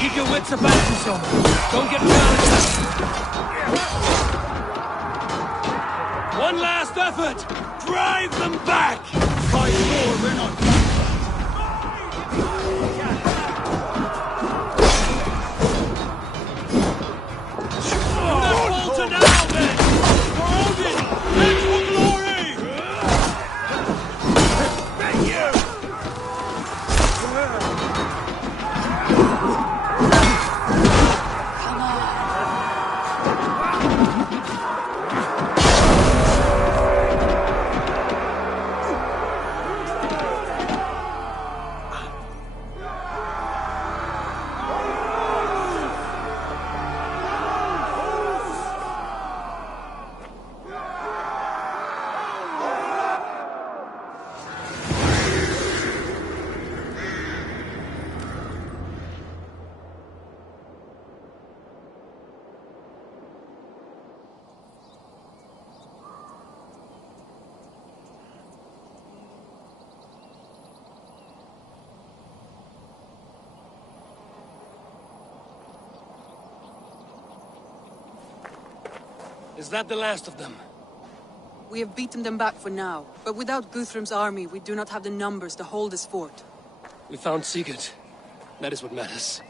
Keep your wits about you, son. Don't get drowned. One last effort! Drive them back! Fight more, we're not Falter now, then! For Odin! And for glory! Thank you! Is that the last of them? We have beaten them back for now, but without Guthrum's army, we do not have the numbers to hold this fort. We found Sigurd. That is what matters.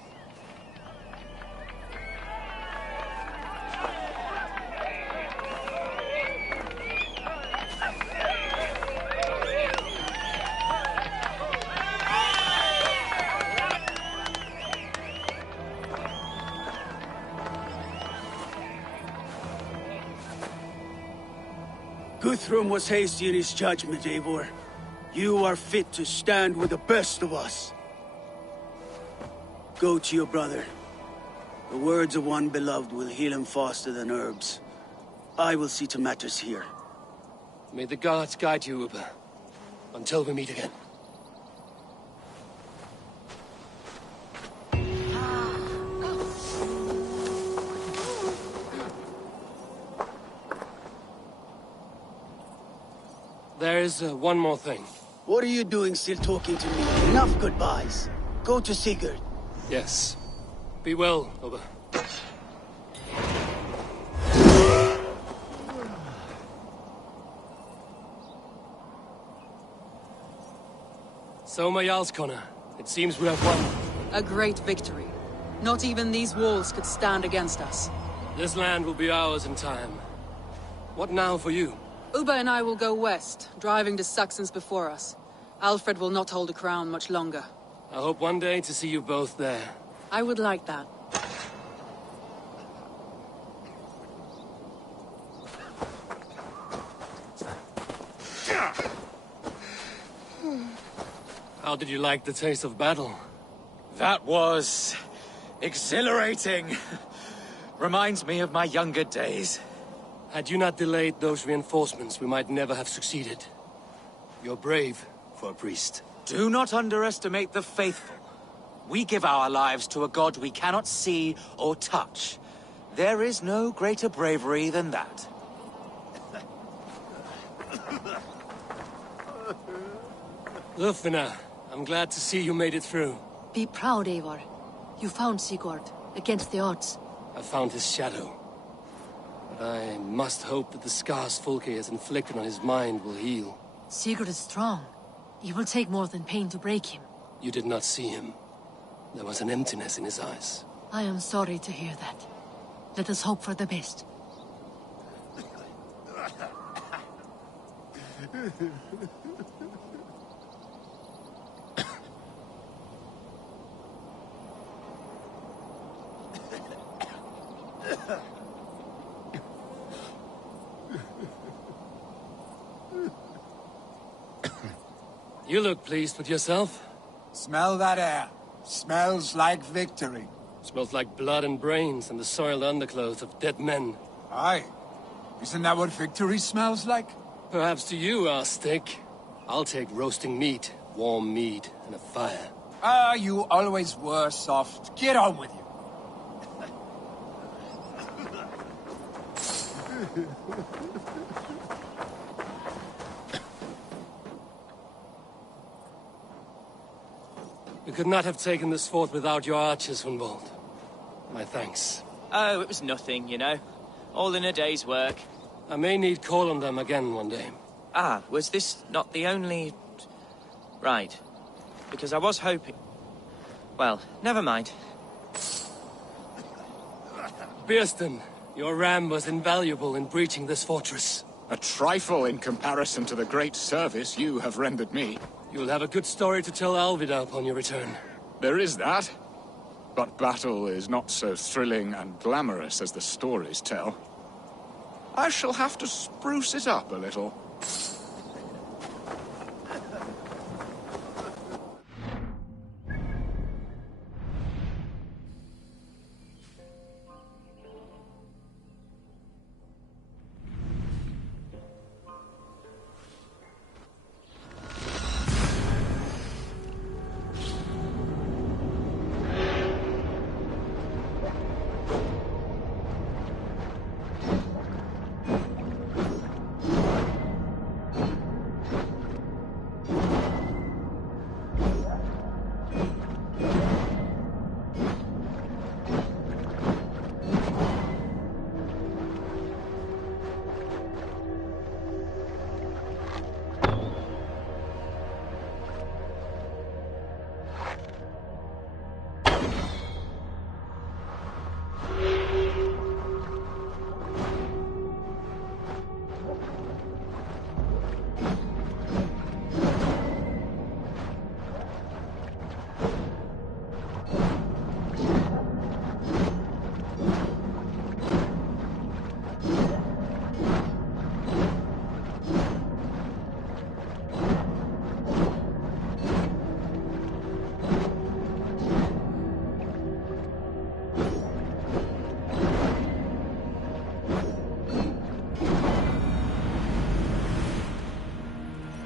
Guthrum was hasty in his judgment, Eivor. You are fit to stand with the best of us. Go to your brother. The words of one beloved will heal him faster than herbs. I will see to matters here. May the gods guide you, Uber. Until we meet again. There is one more thing. What are you doing still talking to me? Enough goodbyes. Go to Sigurd. Yes. Be well, Uber. So, my Jarlskona, it seems we have won. A great victory. Not even these walls could stand against us. This land will be ours in time. What now for you? Uba and I will go west, driving the Saxons before us. Alfred will not hold the crown much longer. I hope one day to see you both there. I would like that. How did you like the taste of battle? That was exhilarating. Reminds me of my younger days. Had you not delayed those reinforcements, we might never have succeeded. You're brave for a priest. Do not underestimate the faithful. We give our lives to a god we cannot see or touch. There is no greater bravery than that. Lufina, I'm glad to see you made it through. Be proud, Eivor. You found Sigurd, against the odds. I found his shadow. But I must hope that the scars Fulke has inflicted on his mind will heal. Sigurd is strong. It will take more than pain to break him. You did not see him. There was an emptiness in his eyes. I am sorry to hear that. Let us hope for the best. You look pleased with yourself. Smell that air. Smells like victory. Smells like blood and brains and the soiled underclothes of dead men. Aye. Isn't that what victory smells like? Perhaps to you, our steak. I'll take roasting meat, warm meat, and a fire. Ah, you always were soft. Get on with you. You could not have taken this fort without your archers, Hunwald. My thanks. Oh, it was nothing, you know. All in a day's work. I may need call on them again one day. Ah, was this not the only... Right. Because I was hoping... Well, never mind. Beerston, your ram was invaluable in breaching this fortress. A trifle in comparison to the great service you have rendered me. You'll have a good story to tell Alvida upon your return. There is that. But battle is not so thrilling and glamorous as the stories tell. I shall have to spruce it up a little.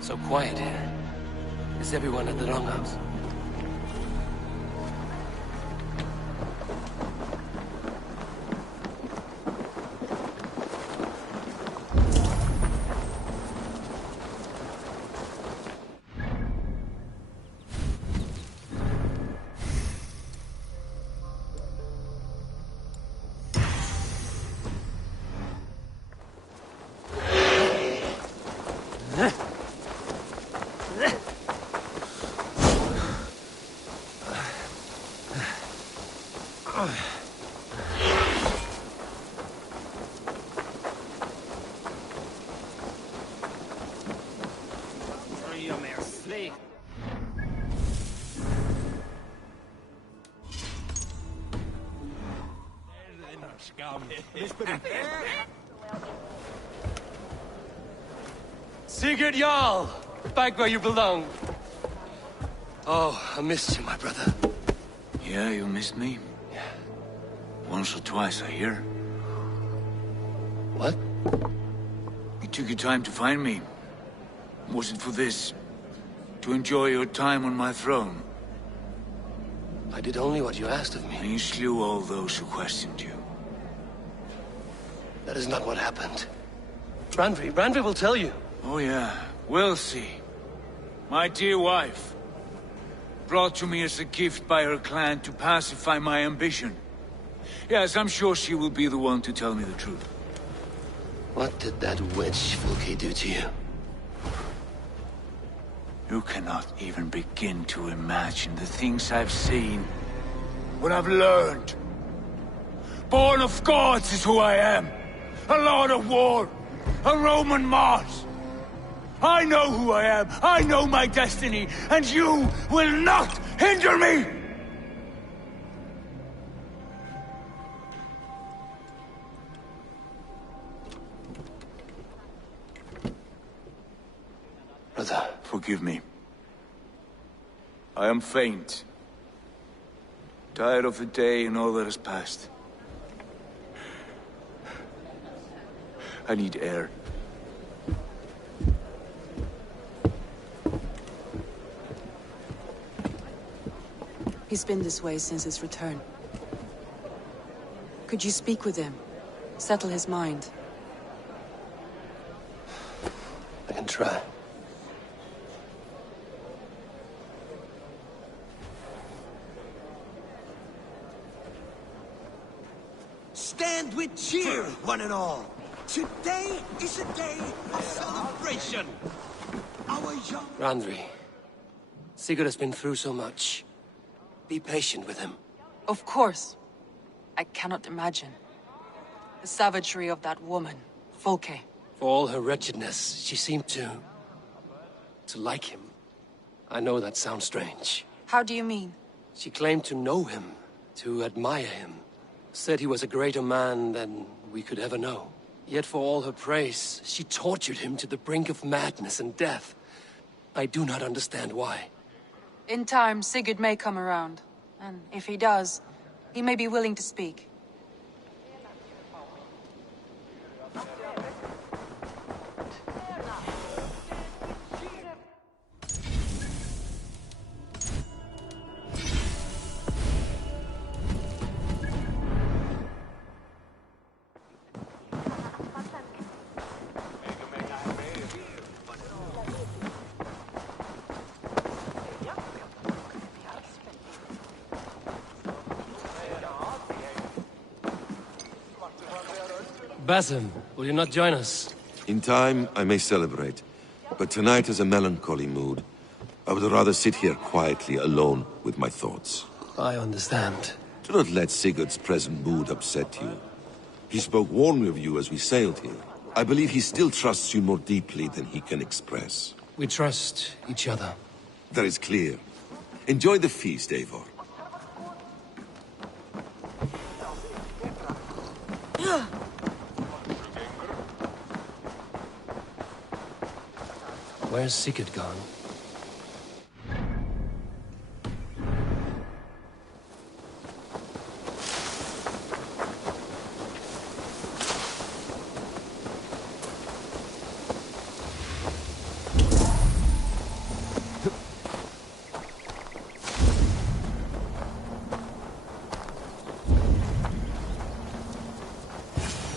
So quiet here. Is everyone at the longhouse? Sigurd Jarl! Back where you belong. Oh, I missed you, my brother. Yeah, you missed me? Yeah. Once or twice, I hear. What? You took your time to find me. Was it for this? To enjoy your time on my throne? I did only what you asked of me. And you slew all those who questioned you. That is not what happened. Randvi will tell you. Oh yeah, we'll see. My dear wife, brought to me as a gift by her clan to pacify my ambition. Yes, I'm sure she will be the one to tell me the truth. What did that witch Fulke do to you? You cannot even begin to imagine the things I've seen. What I've learned. Born of gods is who I am. A lord of war. A Roman Mars. I know who I am. I know my destiny. And you will not hinder me! Brother. Forgive me. I am faint. Tired of the day and all that has passed. I need air. He's been this way since his return. Could you speak with him? Settle his mind? I can try. Stand with cheer, one and all. Today is a day of celebration. Our young... Randri, Sigurd has been through so much. Be patient with him. Of course. I cannot imagine. The savagery of that woman, Folke. For all her wretchedness, she seemed to like him. I know that sounds strange. How do you mean? She claimed to know him, to admire him. Said he was a greater man than we could ever know. Yet for all her praise, she tortured him to the brink of madness and death. I do not understand why. In time, Sigurd may come around. And if he does, he may be willing to speak. Basim, will you not join us? In time, I may celebrate. But tonight is a melancholy mood. I would rather sit here quietly, alone, with my thoughts. I understand. Do not let Sigurd's present mood upset you. He spoke warmly of you as we sailed here. I believe he still trusts you more deeply than he can express. We trust each other. That is clear. Enjoy the feast, Eivor. Where's Sigurd gone?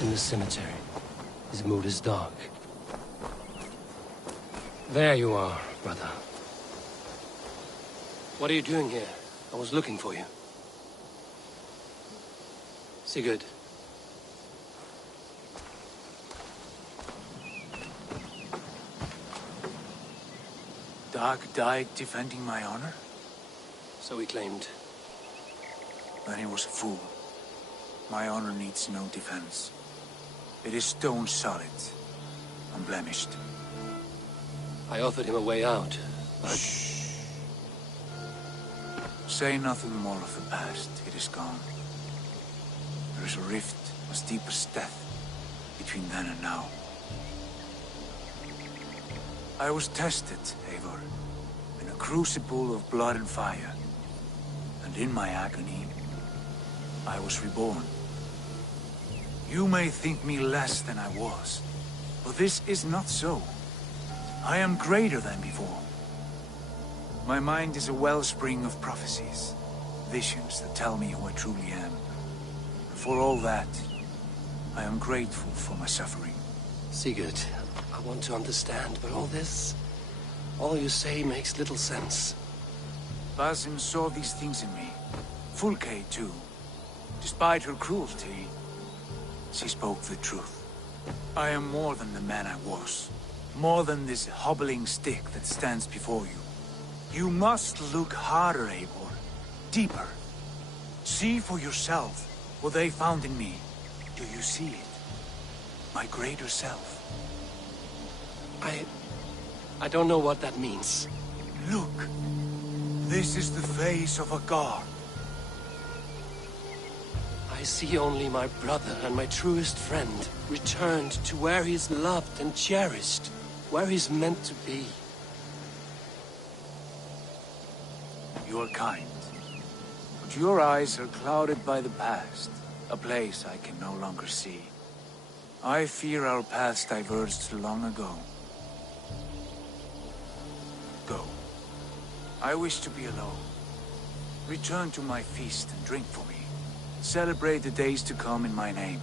In the cemetery. His mood is dark. There you are, brother. What are you doing here? I was looking for you. Sigurd. Dag died defending my honor? So he claimed. Then he was a fool. My honor needs no defense. It is stone solid, unblemished. I offered him a way out, but... Shh. Say nothing more of the past. It is gone. There is a rift as deep as death between then and now. I was tested, Eivor, in a crucible of blood and fire. And in my agony, I was reborn. You may think me less than I was, but this is not so. I am greater than before. My mind is a wellspring of prophecies, visions that tell me who I truly am. For all that, I am grateful for my suffering. Sigurd, I want to understand, but all you say makes little sense. Basim saw these things in me. Fulke, too. Despite her cruelty, she spoke the truth. I am more than the man I was. More than this hobbling stick that stands before you. You must look harder, Eivor. Deeper. See for yourself what they found in me. Do you see it? My greater self. I don't know what that means. Look. This is the face of a god. I see only my brother and my truest friend returned to where he is loved and cherished. Where he's meant to be. You are kind. But your eyes are clouded by the past. A place I can no longer see. I fear our paths diverged long ago. Go. I wish to be alone. Return to my feast and drink for me. Celebrate the days to come in my name.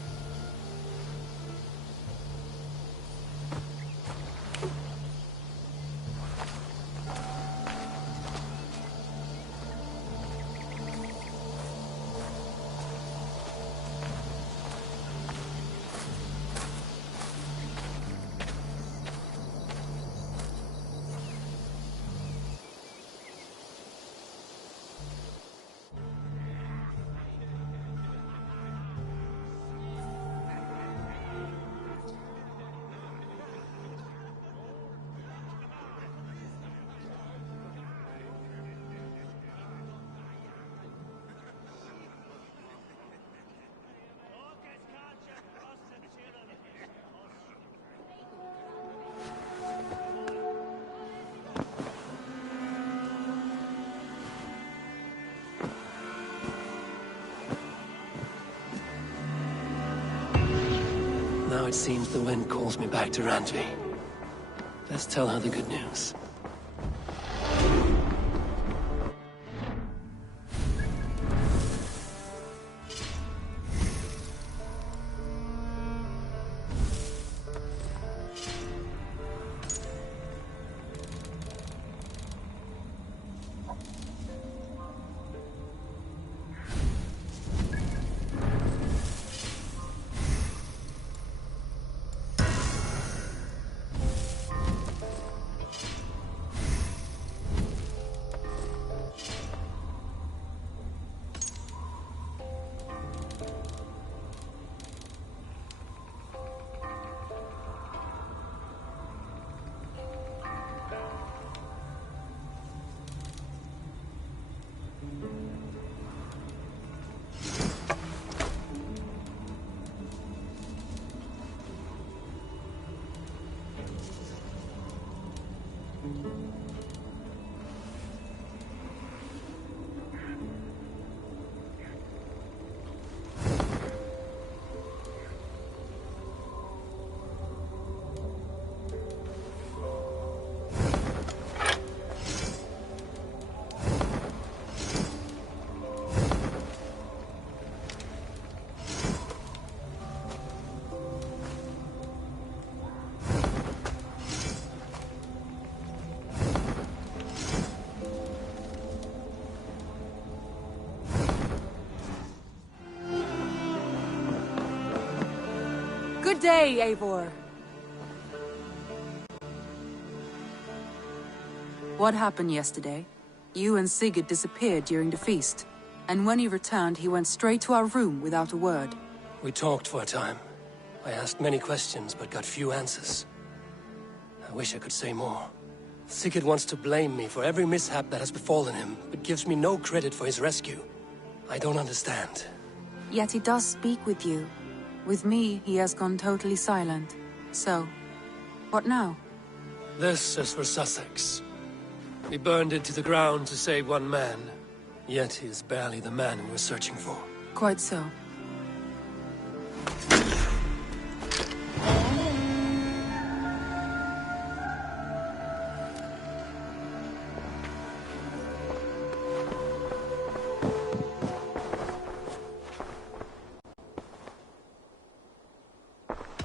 now it seems the wind calls me back to Randvi. Best tell her the good news. Good day, Eivor. What happened yesterday? You and Sigurd disappeared during the feast. And when he returned, he went straight to our room without a word. We talked for a time. I asked many questions, but got few answers. I wish I could say more. Sigurd wants to blame me for every mishap that has befallen him, but gives me no credit for his rescue. I don't understand. Yet he does speak with you. With me, he has gone totally silent. So, what now? This is for Sussex. We burned it to the ground to save one man. Yet he is barely the man we were searching for. Quite so.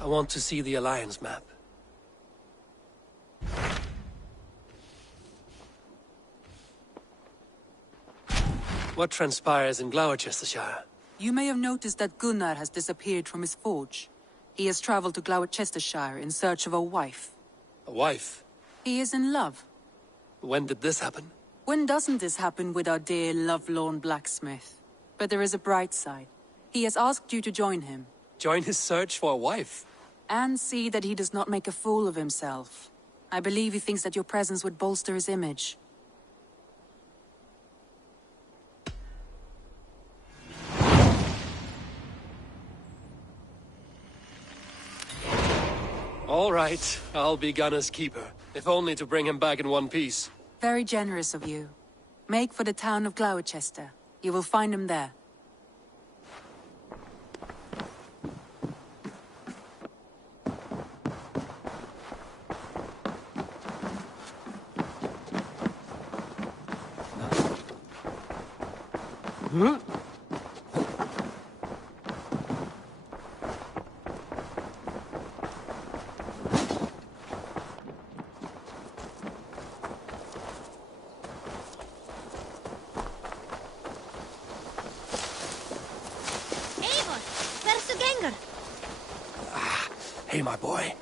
I want to see the Alliance map. What transpires in Gloucestershire? You may have noticed that Gunnar has disappeared from his forge. He has traveled to Gloucestershire in search of a wife. A wife? He is in love. When did this happen? When doesn't this happen with our dear lovelorn blacksmith? But there is a bright side. He has asked you to join him. Join his search for a wife? And see that he does not make a fool of himself. I believe he thinks that your presence would bolster his image. All right, I'll be Gunner's keeper, if only to bring him back in one piece. Very generous of you. Make for the town of Gloucester. You will find him there. Huh? Hey, my boy.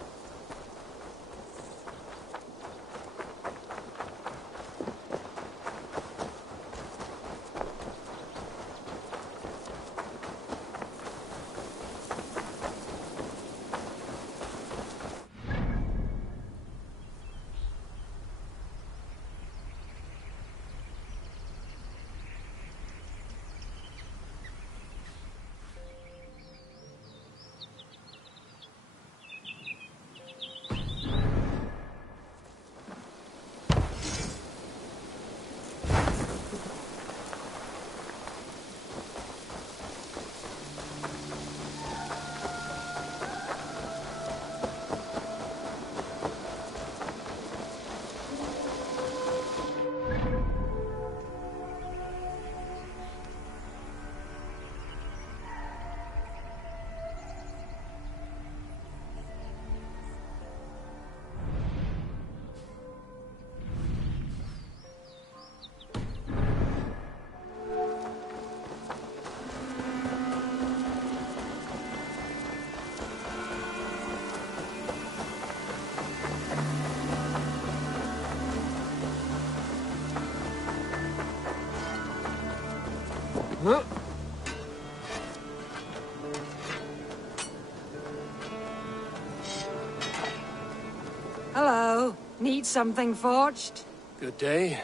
Need something forged? Good day.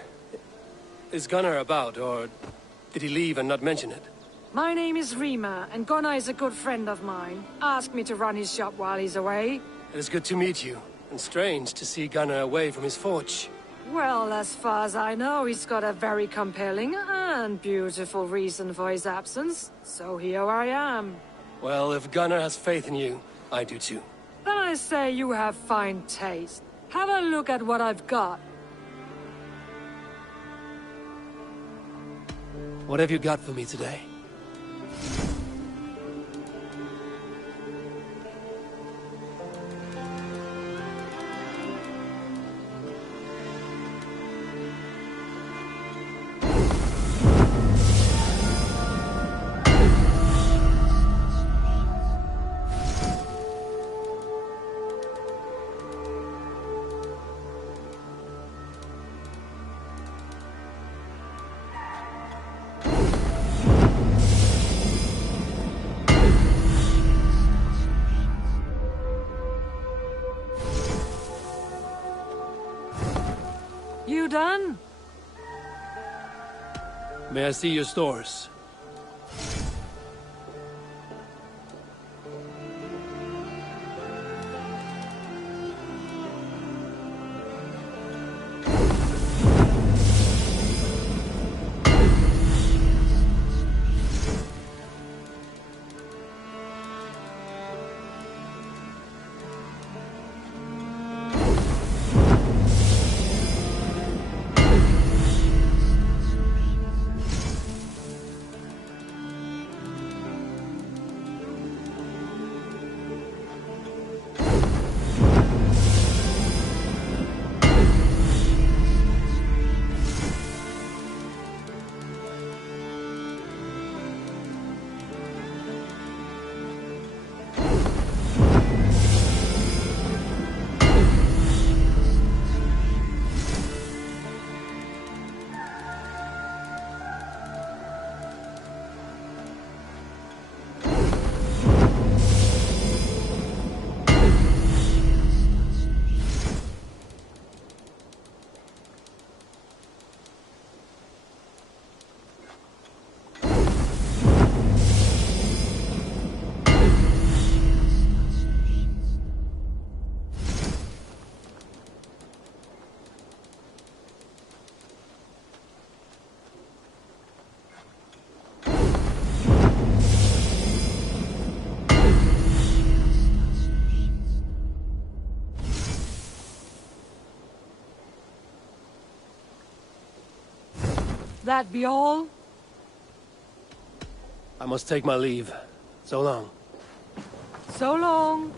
Is Gunnar about, or did he leave and not mention it? My name is Rima, and Gunnar is a good friend of mine. Asked me to run his shop while he's away. It is good to meet you, and strange to see Gunnar away from his forge. Well, as far as I know, he's got a very compelling and beautiful reason for his absence. So here I am. Well, if Gunnar has faith in you, I do too. Then I say you have fine taste. Have a look at what I've got. What have you got for me today? You done? May I see your stores? That be all? I must take my leave. So long. So long.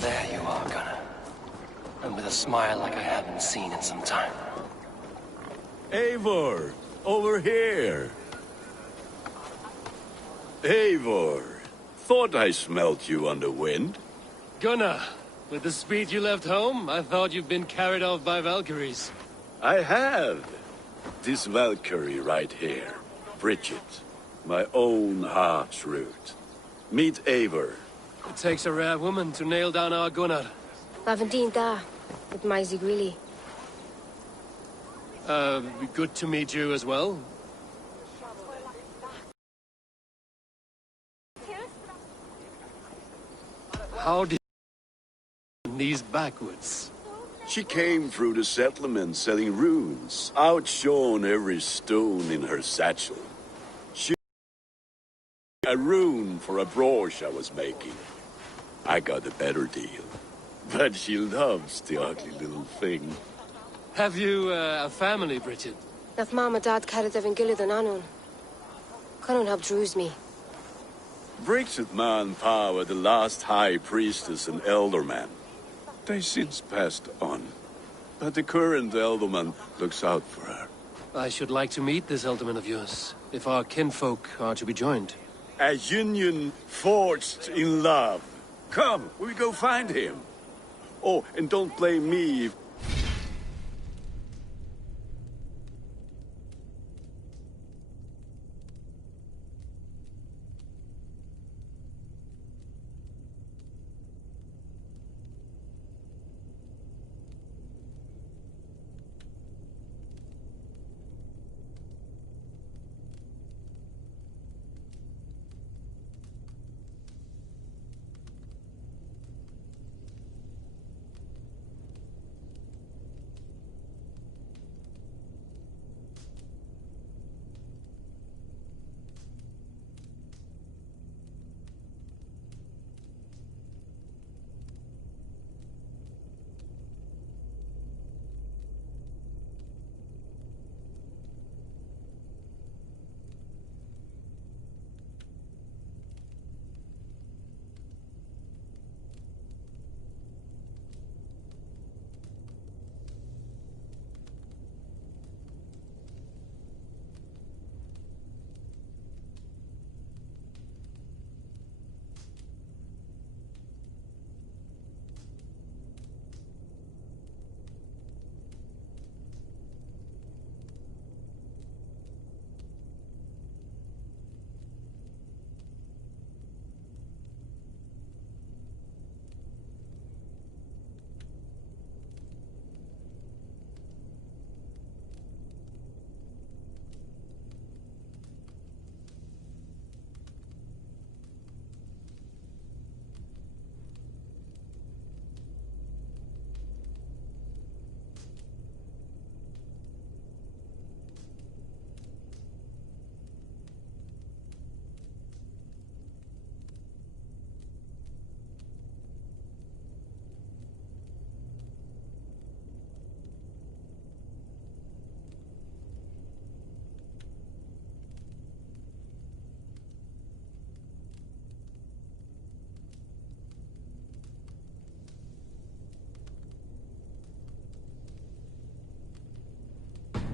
There you are, Gunnar. And with a smile like I haven't seen in some time. Eivor! Over here! Eivor! Thought I smelt you on the wind. Gunnar, with the speed you left home, I thought you'd been carried off by Valkyries. I have. This Valkyrie right here. Bridget. My own heart's root. Meet Eivor. It takes a rare woman to nail down our Gunnar. Lavendine da, with Maisie Greeley. Good to meet you as well. How did you these backwards? She came through the settlement selling runes, outshone every stone in her satchel. She a rune for a brooch I was making. I got a better deal. But she loves the ugly little thing. Have you a family, Bridget? Nath Mom and Dad carried Evan Gillard and Anun. Cannon helped druise me. Bridget Man Pa were the last high priestess and elderman. They since passed on. But the current elderman looks out for her. I should like to meet this elderman of yours, if our kinfolk are to be joined. A union forged in love. Come, we go find him. Oh, and don't blame me if...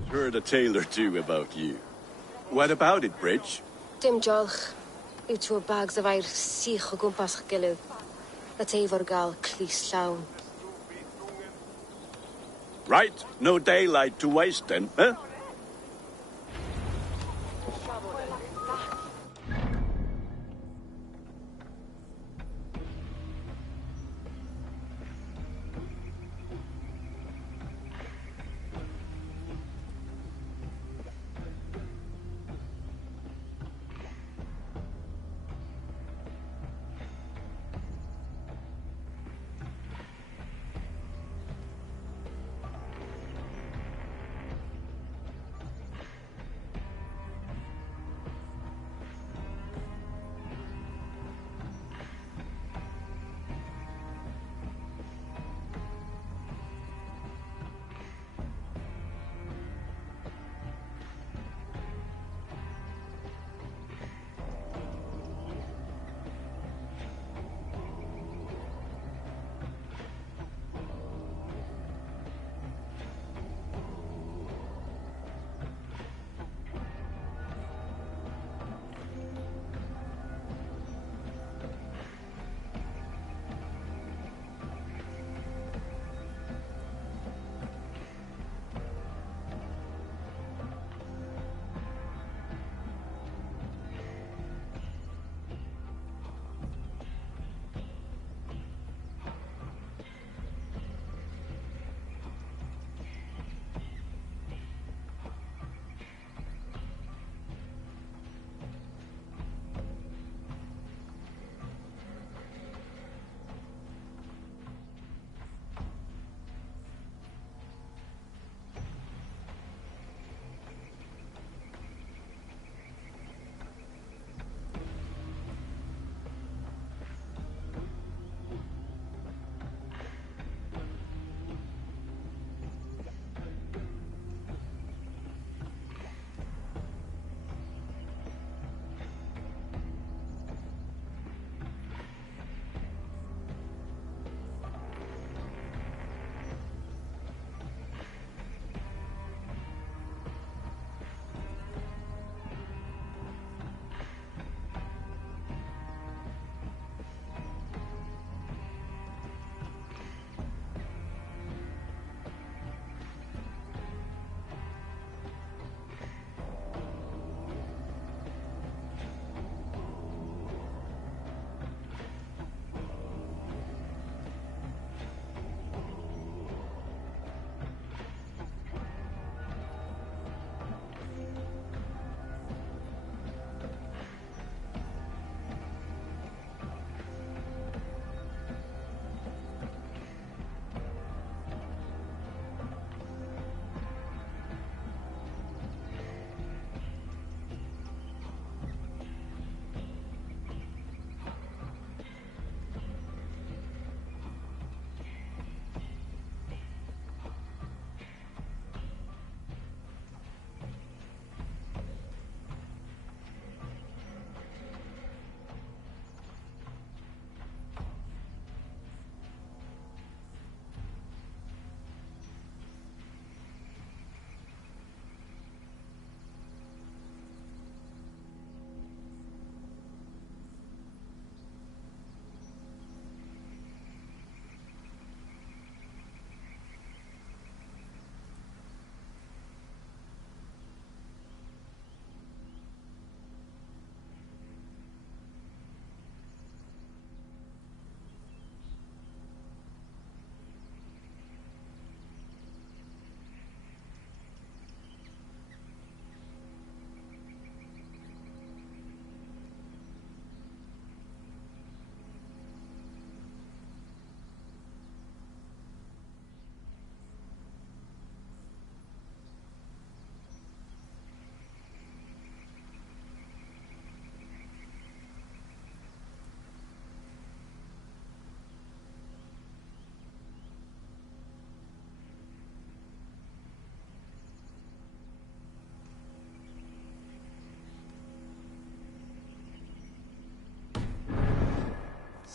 Heard a tale or two about you. What about it, Bridge? Dim jolch. Yw two bags of air sych o gwmpas gilydd. Na Eivor gal clis llawn. Right? No daylight to waste then, huh?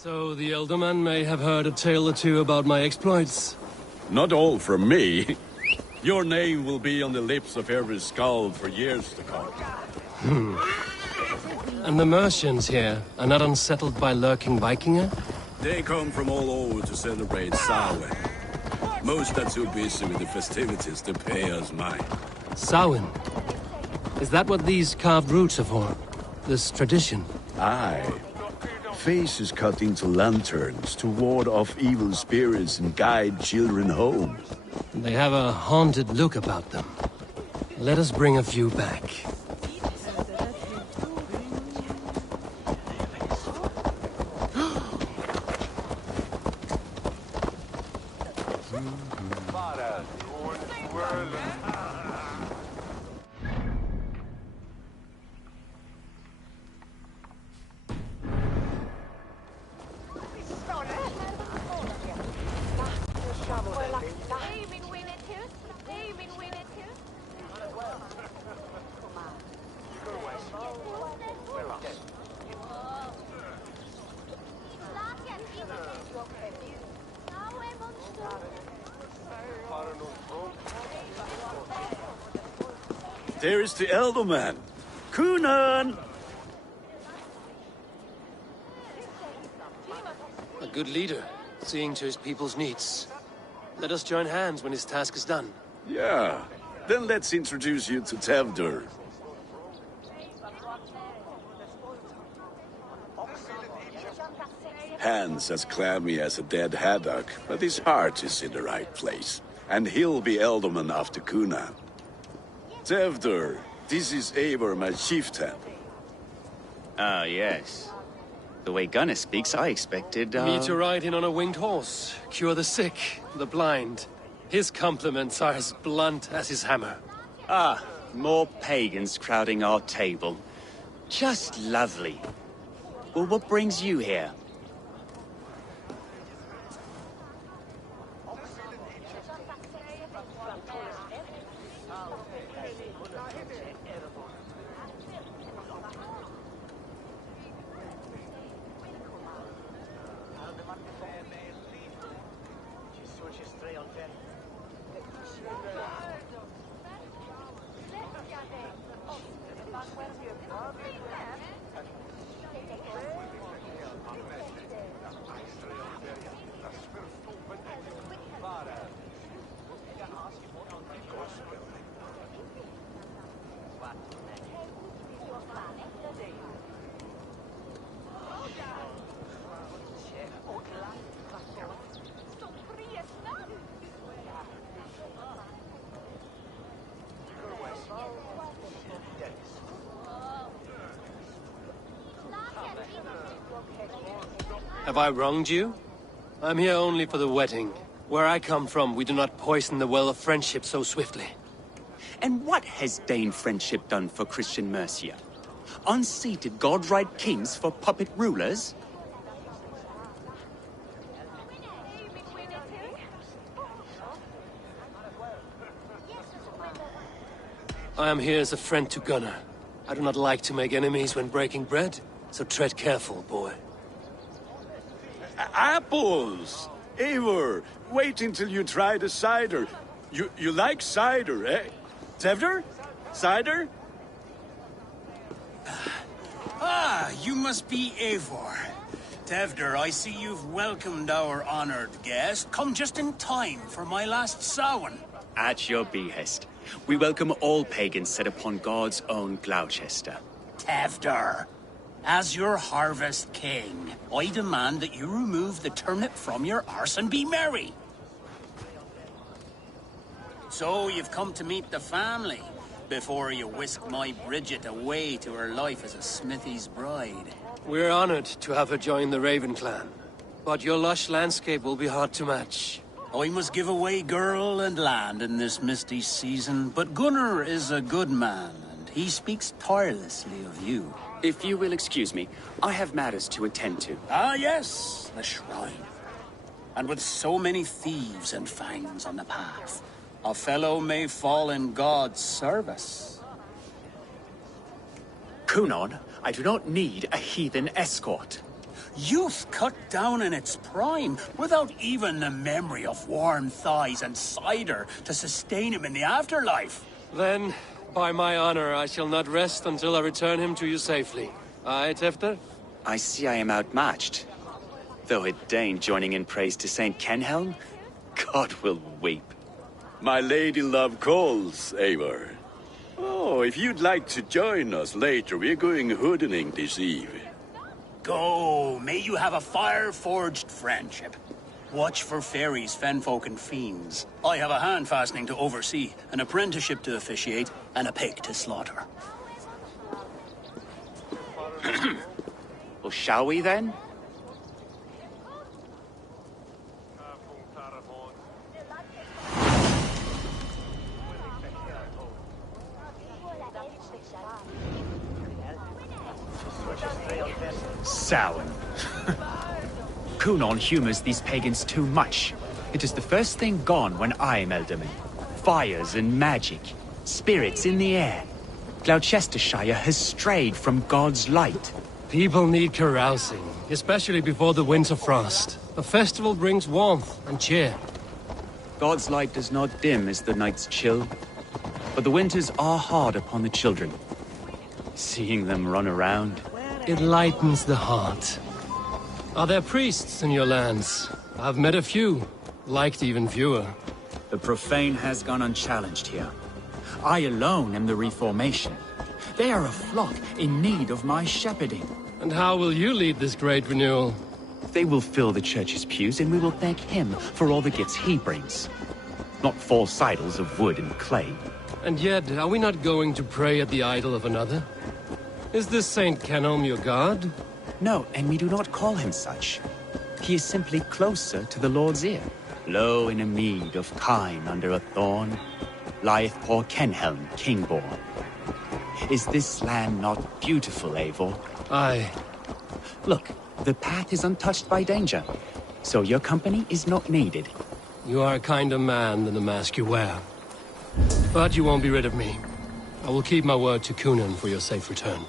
So the Elder Man may have heard a tale or two about my exploits. Not all from me. Your name will be on the lips of every skald for years to come. And the Mercians here are not unsettled by lurking Vikinger? They come from all over to celebrate Samhain. Most are too busy with the festivities to pay us mind. Samhain. Is that what these carved roots are for? This tradition? Aye. Faces cut into lanterns to ward off evil spirits and guide children home. They have a haunted look about them. Let us bring a few back. There is the elder man. Kunan! A good leader, seeing to his people's needs. Let us join hands when his task is done. Yeah. Then let's introduce you to Tevdur. Hands as clammy as a dead haddock, but his heart is in the right place. And he'll be Elderman after Kunan. Tevdur, this is Eivor, my chieftain. Ah, yes. The way Gunnar speaks, I expected, Me to ride in on a winged horse, cure the sick, the blind. His compliments are as blunt as his hammer. Ah, more pagans crowding our table. Just lovely. Well, what brings you here? Have I wronged you? I'm here only for the wedding. Where I come from, we do not poison the well of friendship so swiftly. And what has Dane friendship done for Christian Mercia? Unseated godright kings for puppet rulers? I am here as a friend to Gunnar. I do not like to make enemies when breaking bread, so tread careful, boy. Apples! Eivor, wait until you try the cider. You like cider, eh? Tevdur? Cider? Ah, you must be Eivor. Tevdur, I see you've welcomed our honored guest. Come just in time for my last Samhain. At your behest. We welcome all pagans set upon God's own Gloucester. Tevdur, as your harvest king, I demand that you remove the turnip from your arse and be merry. So you've come to meet the family before you whisk my Bridget away to her life as a smithy's bride. We're honored to have her join the Raven clan, but your lush landscape will be hard to match. I must give away girl and land in this misty season, but Gunnar is a good man, and he speaks tirelessly of you. If you will excuse me, I have matters to attend to. Ah, yes, the shrine. And with so many thieves and fangs on the path, a fellow may fall in God's service. Kunan, I do not need a heathen escort. Youth cut down in its prime, without even the memory of warm thighs and cider to sustain him in the afterlife. Then, by my honor, I shall not rest until I return him to you safely. Aye, Tevdur? I see I am outmatched. Though a Dane joining in praise to Saint Kenhelm? God will weep. My lady love calls, Eivor. Oh, if you'd like to join us later, we're going hoodening this eve. Go, may you have a fire-forged friendship. Watch for fairies, fenfolk, and fiends. I have a hand fastening to oversee, an apprenticeship to officiate, and a pig to slaughter. Well, shall we then? Samhain. Kunon humors these pagans too much. It is the first thing gone when I am Elderman. Fires and magic, spirits in the air. Gloucestershire has strayed from God's light. People need carousing, especially before the winter frost. A festival brings warmth and cheer. God's light does not dim as the nights chill, but the winters are hard upon the children. Seeing them run around, it lightens the heart. Are there priests in your lands? I've met a few, liked even fewer. The profane has gone unchallenged here. I alone am the Reformation. They are a flock in need of my shepherding. And how will you lead this great renewal? They will fill the church's pews, and we will thank him for all the gifts he brings. Not false idols of wood and clay. And yet, are we not going to pray at the idol of another? Is this Saint Canom your god? No, and we do not call him such. He is simply closer to the Lord's ear. Low in a mead of kine under a thorn, lieth poor Kenhelm, king-born. Is this land not beautiful, Eivor? Aye. Look, the path is untouched by danger, so your company is not needed. You are a kinder man than the mask you wear. But you won't be rid of me. I will keep my word to Kunan for your safe return.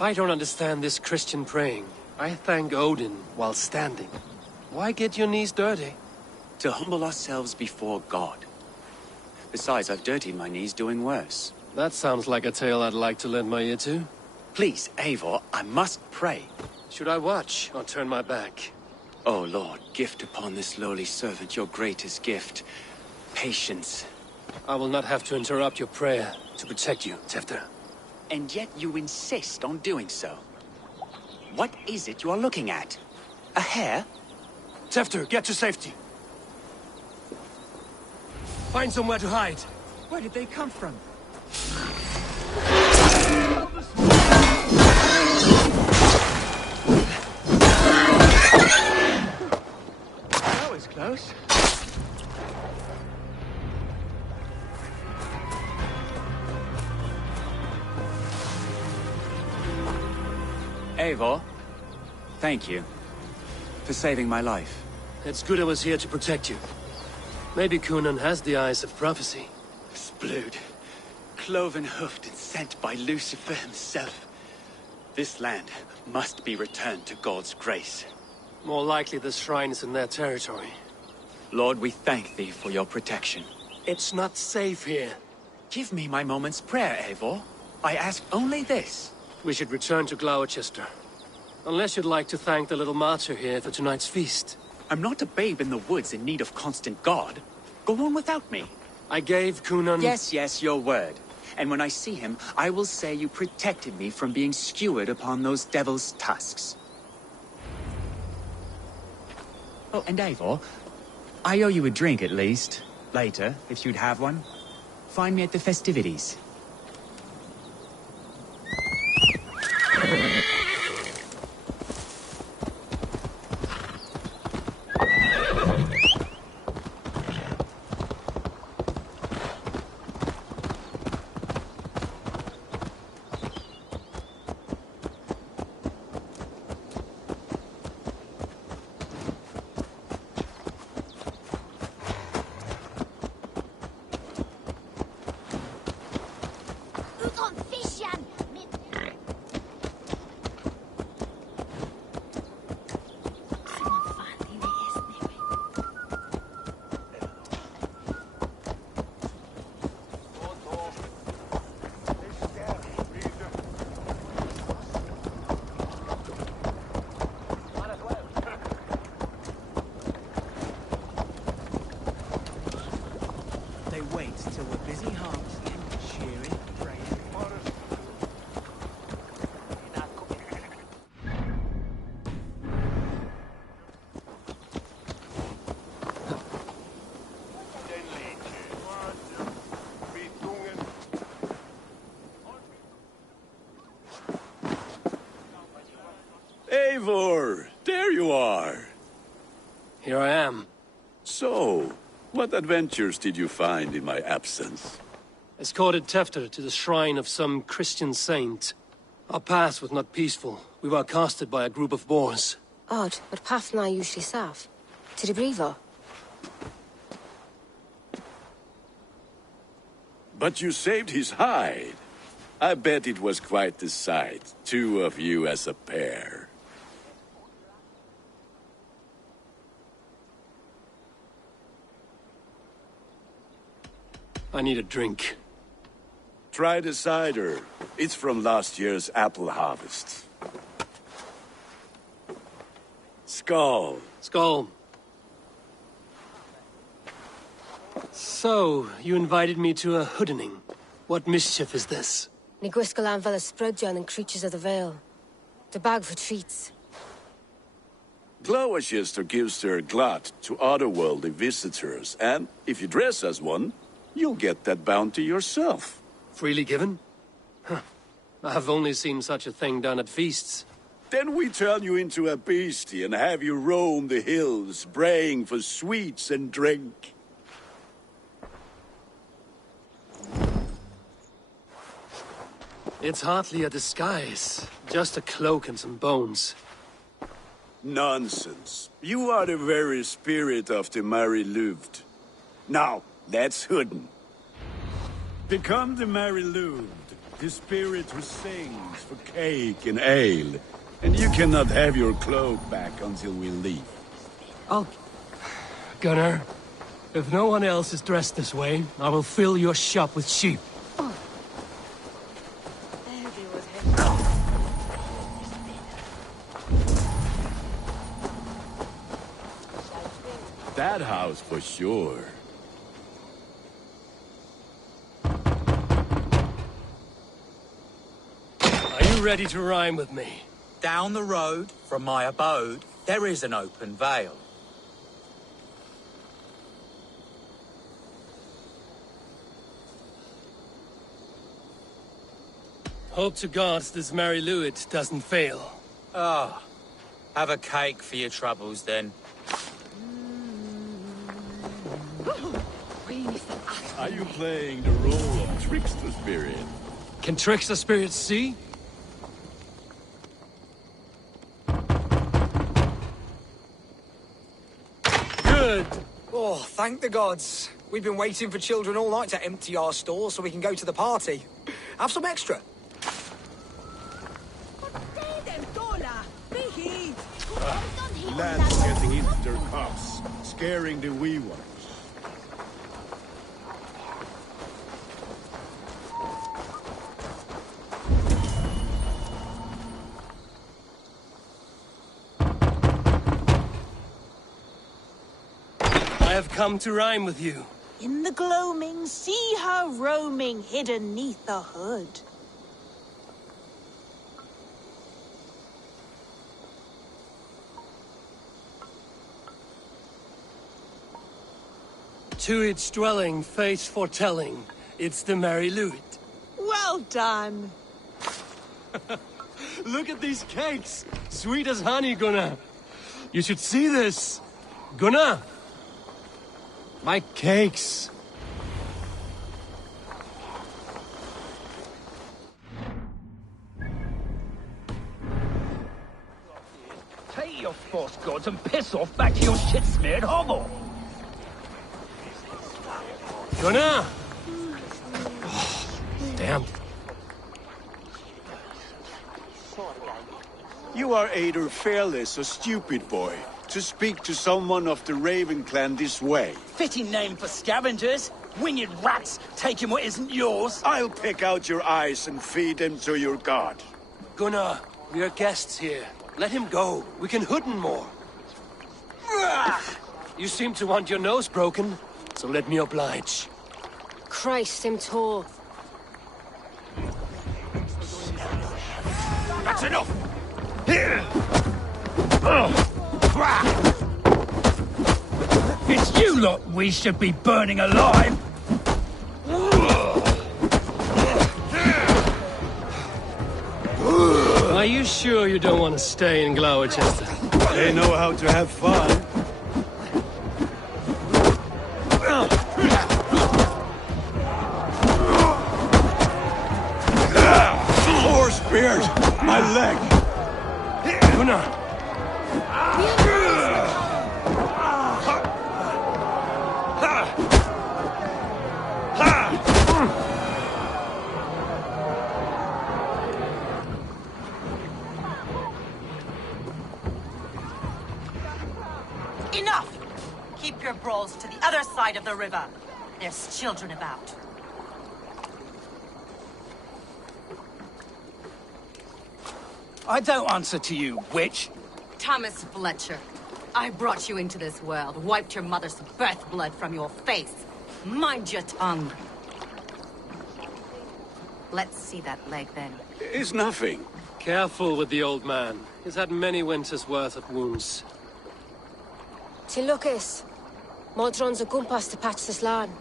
I don't understand this Christian praying. I thank Odin while standing. Why get your knees dirty? To humble ourselves before God. Besides, I've dirtied my knees doing worse. That sounds like a tale I'd like to lend my ear to. Please, Eivor, I must pray. Should I watch or turn my back? Oh, Lord, gift upon this lowly servant your greatest gift. Patience. I will not have to interrupt your prayer to protect you, Tefter. And yet you insist on doing so. What is it you are looking at? A hare? Tefter, get to safety. Find somewhere to hide. Where did they come from? That was close. Eivor, thank you for saving my life. It's good I was here to protect you. Maybe Kunan has the eyes of prophecy. Splood, cloven-hoofed and sent by Lucifer himself. This land must be returned to God's grace. More likely the shrine is in their territory. Lord, we thank thee for your protection. It's not safe here. Give me my moment's prayer, Eivor. I ask only this. We should return to Gloucester. Unless you'd like to thank the little martyr here for tonight's feast. I'm not a babe in the woods in need of constant guard. Go on without me. I gave Cunan... Yes, your word. And when I see him, I will say you protected me from being skewered upon those devil's tusks. Oh, and Eivor, I owe you a drink at least. Later, if you'd have one. Find me at the festivities. Eivor, there you are. Here I am. So, what adventures did you find in my absence? Escorted Tefter to the shrine of some Christian saint. Our path was not peaceful. We were accosted by a group of boars. Odd, but path na usually safe. To the Brevo. But you saved his hide. I bet it was quite the sight, two of you as a pair. I need a drink. Try the cider. It's from last year's apple harvest. Skull. Skull. So, you invited me to a hoodening. What mischief is this? Ni gwisgal an fel ysbrydion and creatures of the Vale. The bag for treats. Gloucester gives their glut to otherworldly visitors, and if you dress as one, you'll get that bounty yourself. Freely given? Huh. I've only seen such a thing done at feasts. Then we turn you into a beastie and have you roam the hills, braying for sweets and drink. It's hardly a disguise. Just a cloak and some bones. Nonsense. You are the very spirit of the Mary Louved. Now, that's Hooden. Become the Mary Louved, the spirit who sings for cake and ale. And you cannot have your cloak back until we leave. Gunnar, if no one else is dressed this way, I will fill your shop with sheep. That house for sure. Are you ready to rhyme with me? Down the road from my abode, there is an open vale. Hope to gods this Mary Lewit doesn't fail. Ah, have a cake for your troubles then. Are you playing the role of trickster spirit? Can trickster spirits see? Good! Oh, thank the gods. We've been waiting for children all night to empty our stores so we can go to the party. Have some extra. Lads getting into their cups, scaring the wee ones. I have come to rhyme with you. In the gloaming, see her roaming hidden neath the hood. To its dwelling, fate foretelling, it's the Merry Lute. Well done. Look at these cakes! Sweet as honey, Gunnar. You should see this. Gunnar! My cakes! Take your force gods and piss off back to your shit-smeared hovel! Gunnar! Oh, damn. You are either fearless or stupid, boy, to speak to someone of the Raven clan this way. Fitting name for scavengers! Winged rats taking what isn't yours! I'll pick out your eyes and feed them to your god. Gunnar, we are guests here. Let him go. We can hood him more. You seem to want your nose broken, so let me oblige. Christ, him tall. That's enough! It's you lot we should be burning alive! Are you sure you don't want to stay in Gloucester? They know how to have fun. Four spears! My leg! Gunnar! Enough! Keep your brawls to the other side of the river. There's children about. I don't answer to you, witch. Thomas Fletcher, I brought you into this world, wiped your mother's birth blood from your face. Mind your tongue. Let's see that leg, then. It's nothing. Careful with the old man. He's had many winters' worth of wounds. Till Lucas. Modron's a gumpas to patch this land.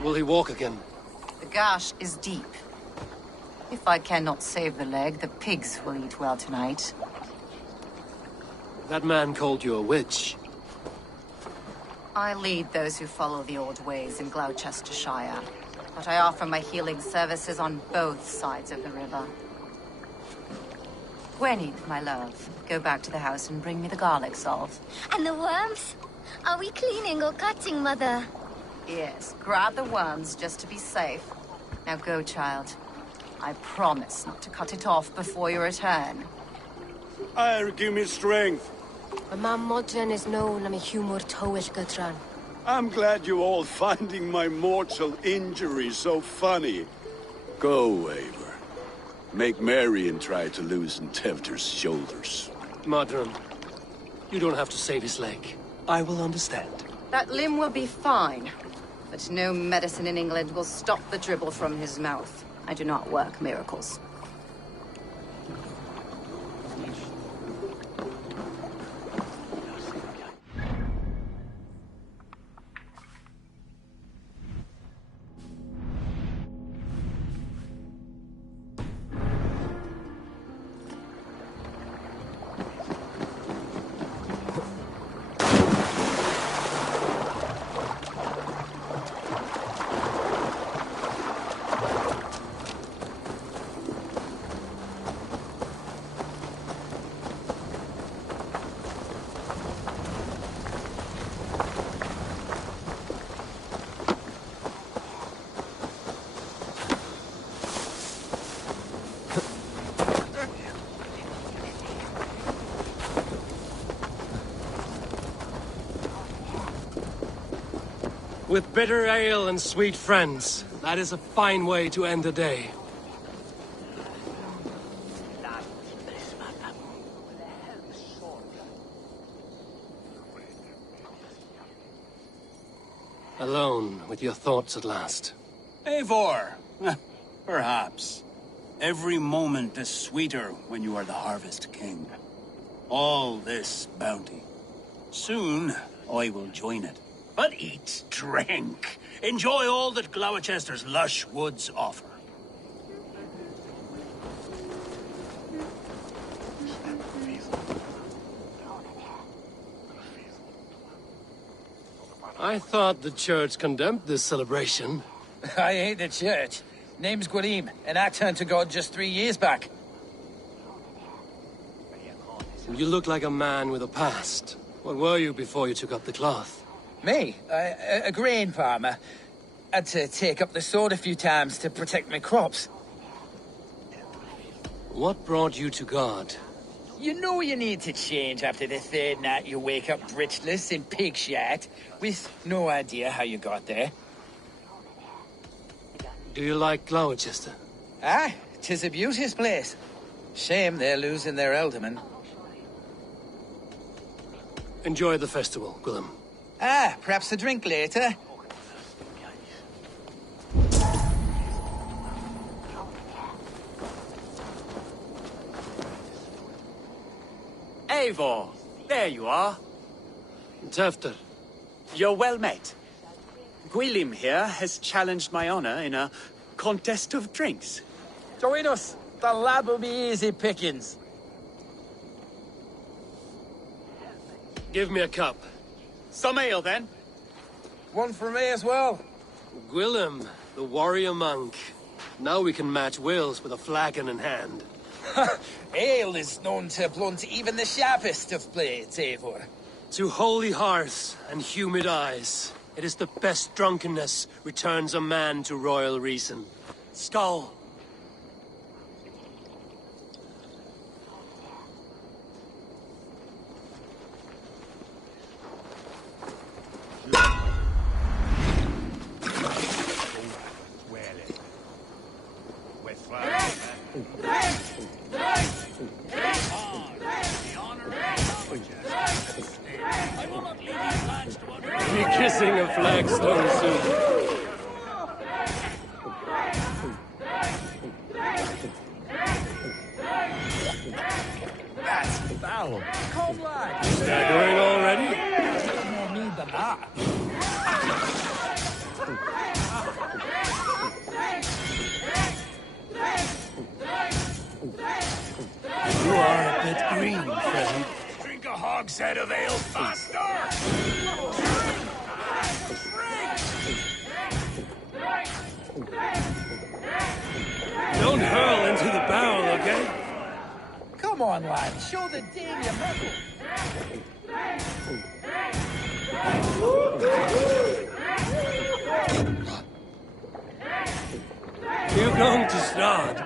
Will he walk again? The gash is deep. If I cannot save the leg, the pigs will eat well tonight. That man called you a witch. I lead those who follow the old ways in Gloucestershire, but I offer my healing services on both sides of the river. Gwenny, my love, go back to the house and bring me the garlic salt. And the worms? Are we cleaning or cutting, Mother? Yes, grab the worms just to be safe. Now go, child. I promise not to cut it off before your return. Give me strength. My man Modron is known am a humor towish gutran. I'm glad you all finding my mortal injury so funny. Go, Eivor. Make merry and try to loosen Tevder's shoulders. Modron, you don't have to save his leg. I will understand. That limb will be fine, but no medicine in England will stop the dribble from his mouth. I do not work miracles. With bitter ale and sweet friends, that is a fine way to end the day. Alone with your thoughts at last. Eivor, perhaps. Every moment is sweeter when you are the Harvest King. All this bounty. Soon, I will join it. But eat, drink, enjoy all that Gloucester's lush woods offer. I thought the church condemned this celebration. I hate the church. Name's Gwalim, and I turned to God just 3 years back. You look like a man with a past. What were you before you took up the cloth? Me? A grain farmer. Had to take up the sword a few times to protect my crops. What brought you to God? You know you need to change after the third night you wake up britchless in pig shit, with no idea how you got there. Do you like Gloucester? Ah, 'tis a beauteous place. Shame they're losing their alderman. Enjoy the festival, Gwilym. Ah, perhaps a drink later. Eivor, there you are. Tefter. You're well met. Gwilym here has challenged my honor in a contest of drinks. Join us. The lab will be easy pickings. Give me a cup. Some ale, then. One for me as well. Gwilym, the warrior monk. Now we can match Wales with a flagon in hand. Ale is known to blunt even the sharpest of blades, Eivor. To holy hearths and humid eyes, it is the best drunkenness returns a man to royal reason. Skull. Be kissing a flagstone soon. That's foul. Come, lad. Staggering already? More mean than that. You are a bit green, friend. Drink a hogshead of ale faster! Don't hurl into the barrel, okay? Come on, lad. Show the dame your mettle. You're going to start.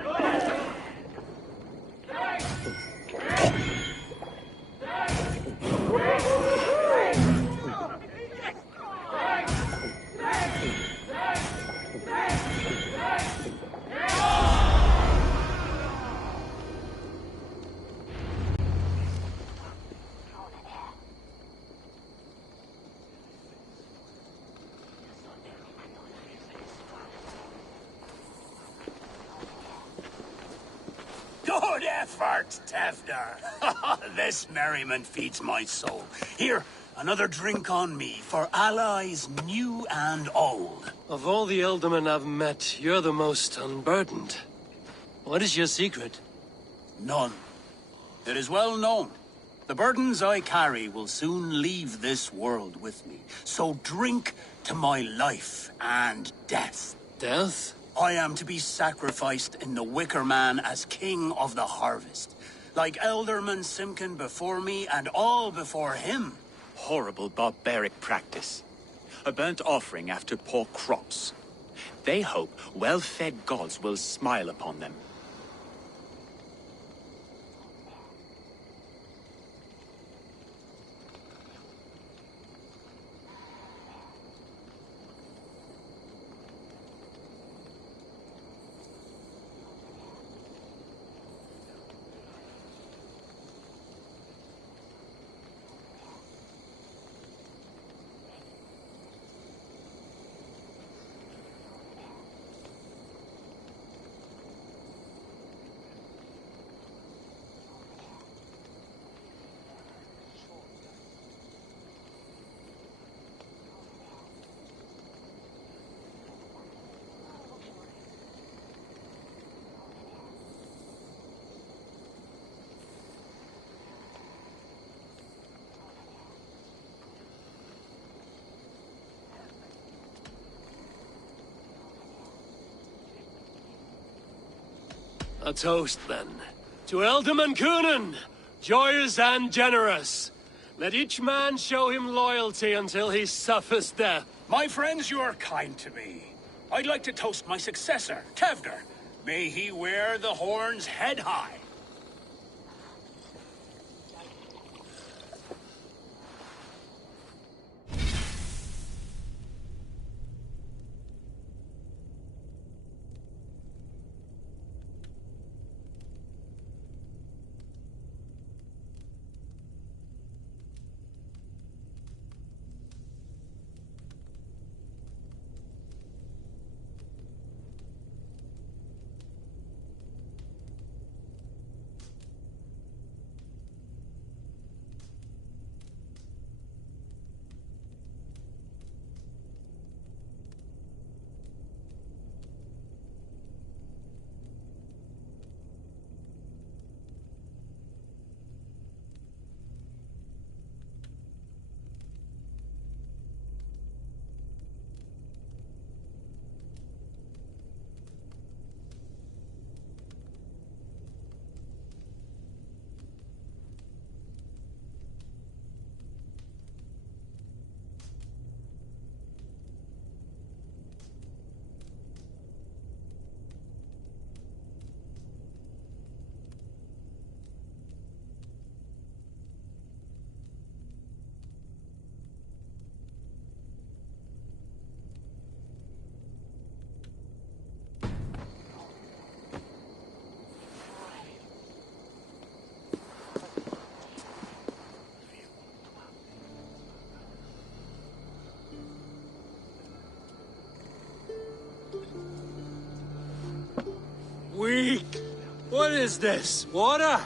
Good effort, Tefter. This merriment feeds my soul. Here, another drink on me for allies new and old. Of all the ealdormen I've met, you're the most unburdened. What is your secret? None. It is well known. The burdens I carry will soon leave this world with me. So drink to my life and death. Death? I am to be sacrificed in the Wicker Man as king of the harvest. Like Elderman Simkin before me and all before him. Horrible barbaric practice. A burnt offering after poor crops. They hope well-fed gods will smile upon them. A toast, then. To Ealdorman Coonan, joyous and generous. Let each man show him loyalty until he suffers death. My friends, you are kind to me. I'd like to toast my successor, Kevner. May he wear the horns head high. Weak! What is this? Water?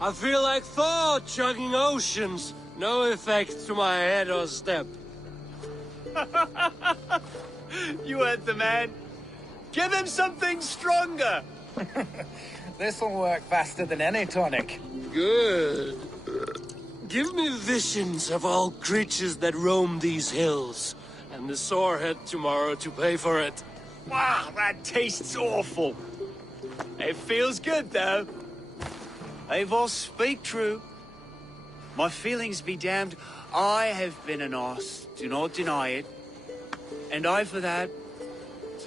I feel like Thor chugging oceans. No effect to my head or step. You heard the man. Give him something stronger. This'll work faster than any tonic. Good. Give me visions of all creatures that roam these hills, and the sorehead tomorrow to pay for it. Wow, that tastes awful. It feels good, though. Eivor, speak true. My feelings be damned. I have been an ass, do not deny it. And I, for that,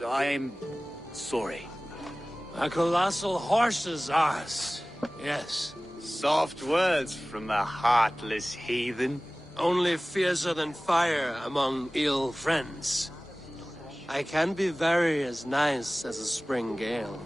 I am sorry. A colossal horse's ass, yes. Soft words from a heartless heathen. Only fiercer than fire among ill friends. I can be very as nice as a spring gale.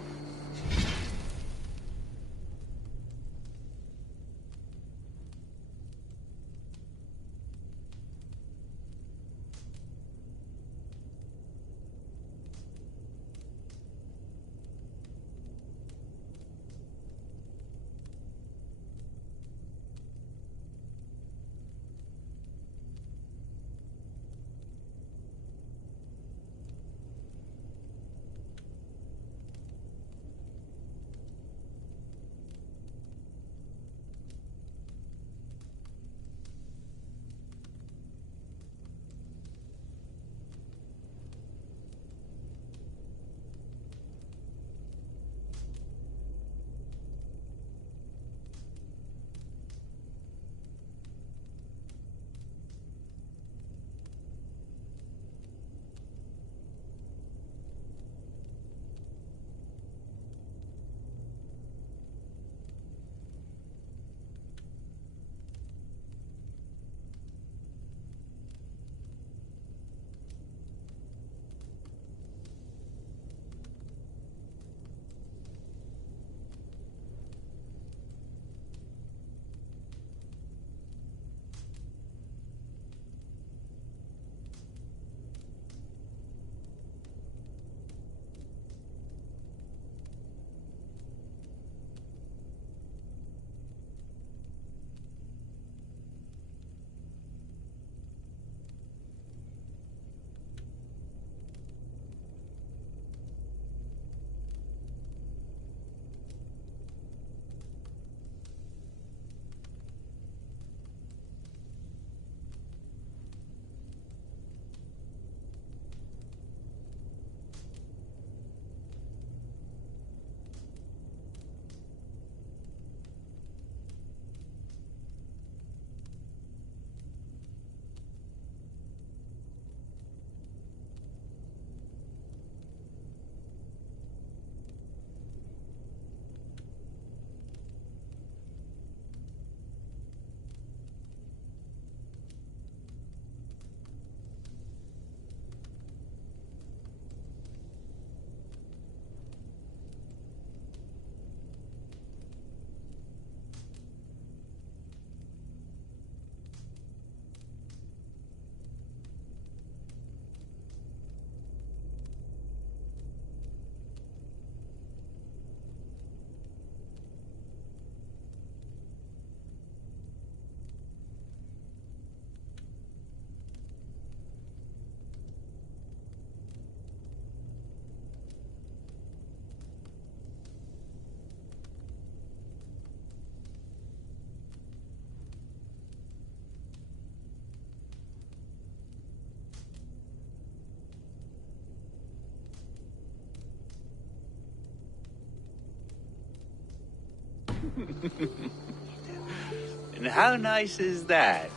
And how nice is that?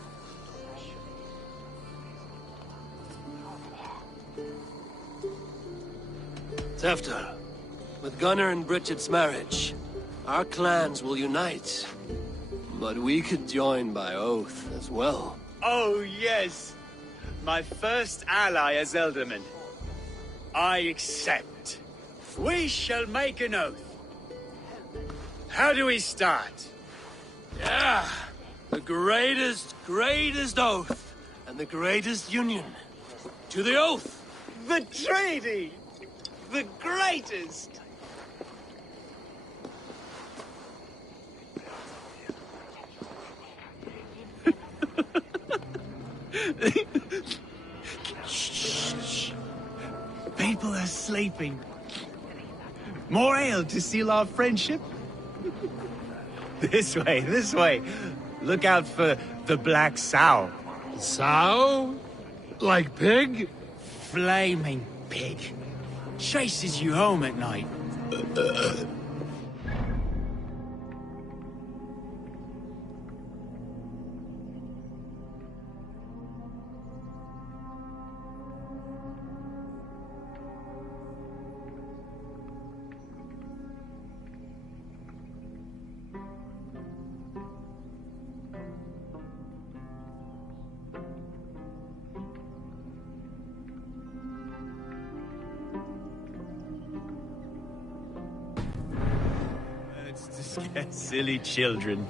Tefter, with Gunnar and Bridget's marriage, our clans will unite. But we could join by oath as well. Oh, yes. My first ally as Elderman. I accept. We shall make an oath. How do we start? Yeah! The greatest oath, and the greatest union. To the oath! The treaty! The greatest! Shh. People are sleeping. More ale to seal our friendship? This way. Look out for the black sow. Sow? Like pig? Flaming pig. Chases you home at night. Silly children.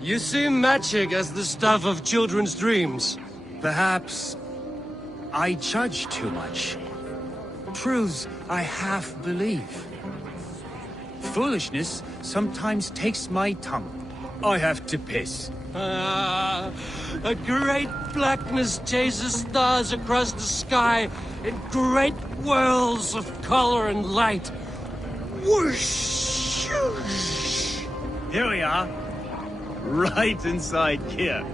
You see magic as the stuff of children's dreams. Perhaps I judge too much. Truths I half believe. Foolishness sometimes takes my tongue. I have to piss. A great blackness chases stars across the sky in great whirls of color and light. Whoosh! Here we are. Right inside here.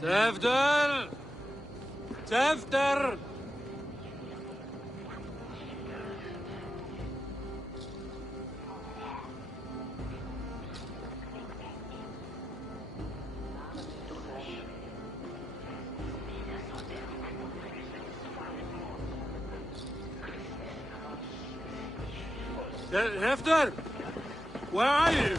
Tefter! Tefter! Hefter! Where are you?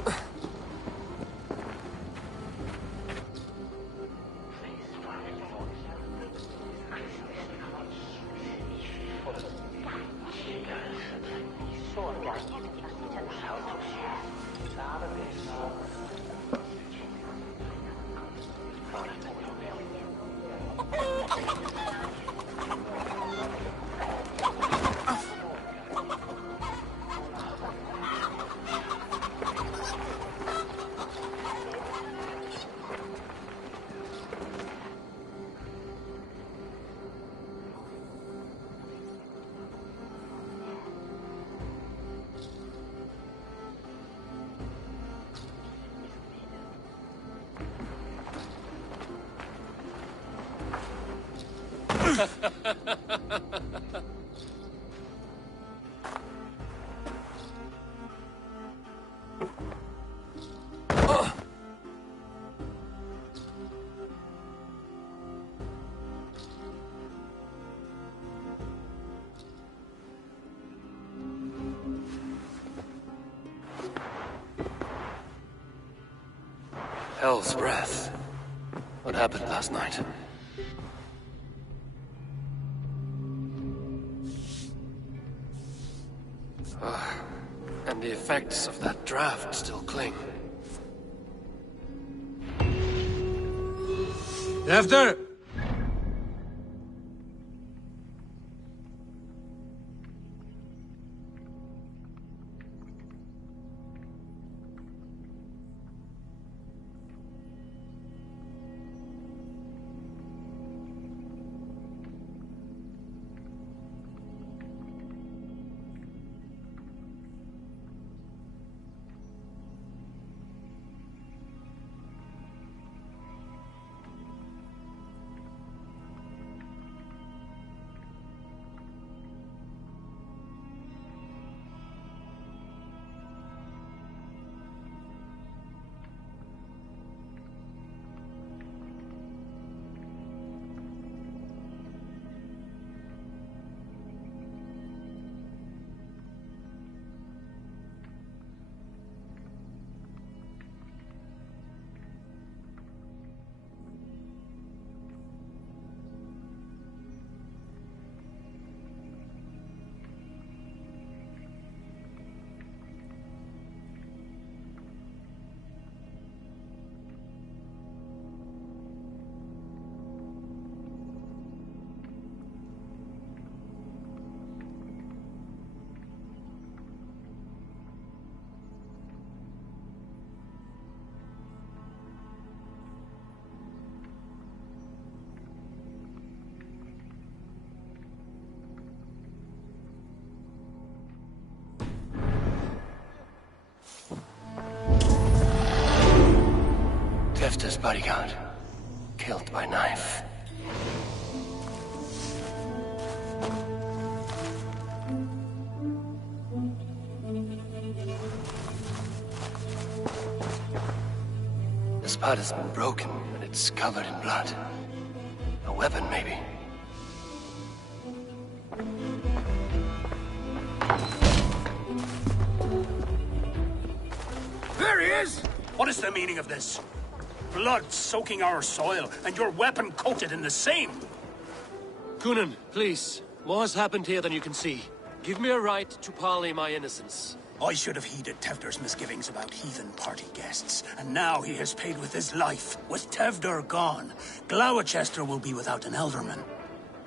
Hell's breath. What happened last night? And the effects of that draft still cling. After! bodyguard, killed by knife. The spot has been broken, and it's covered in blood. A weapon, maybe. There he is! What is the meaning of this? Blood soaking our soil, and your weapon coated in the same! Kunan, please. More has happened here than you can see. Give me a right to parley my innocence. I should have heeded Tevder's misgivings about heathen party guests, and now he has paid with his life. With Tevder gone, Gloucester will be without an elderman.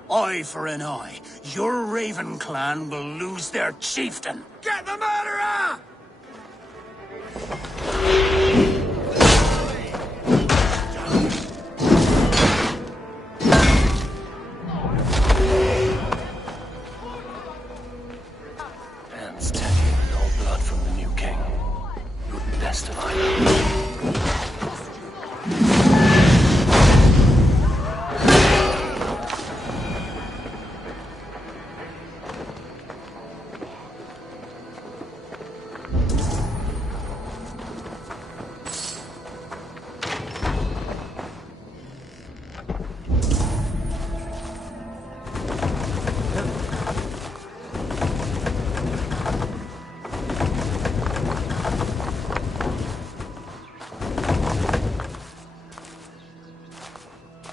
Eye for an eye. Your Raven clan will lose their chieftain. Get the murderer! Hands tacky with all blood from the new king. Good best of Ireland.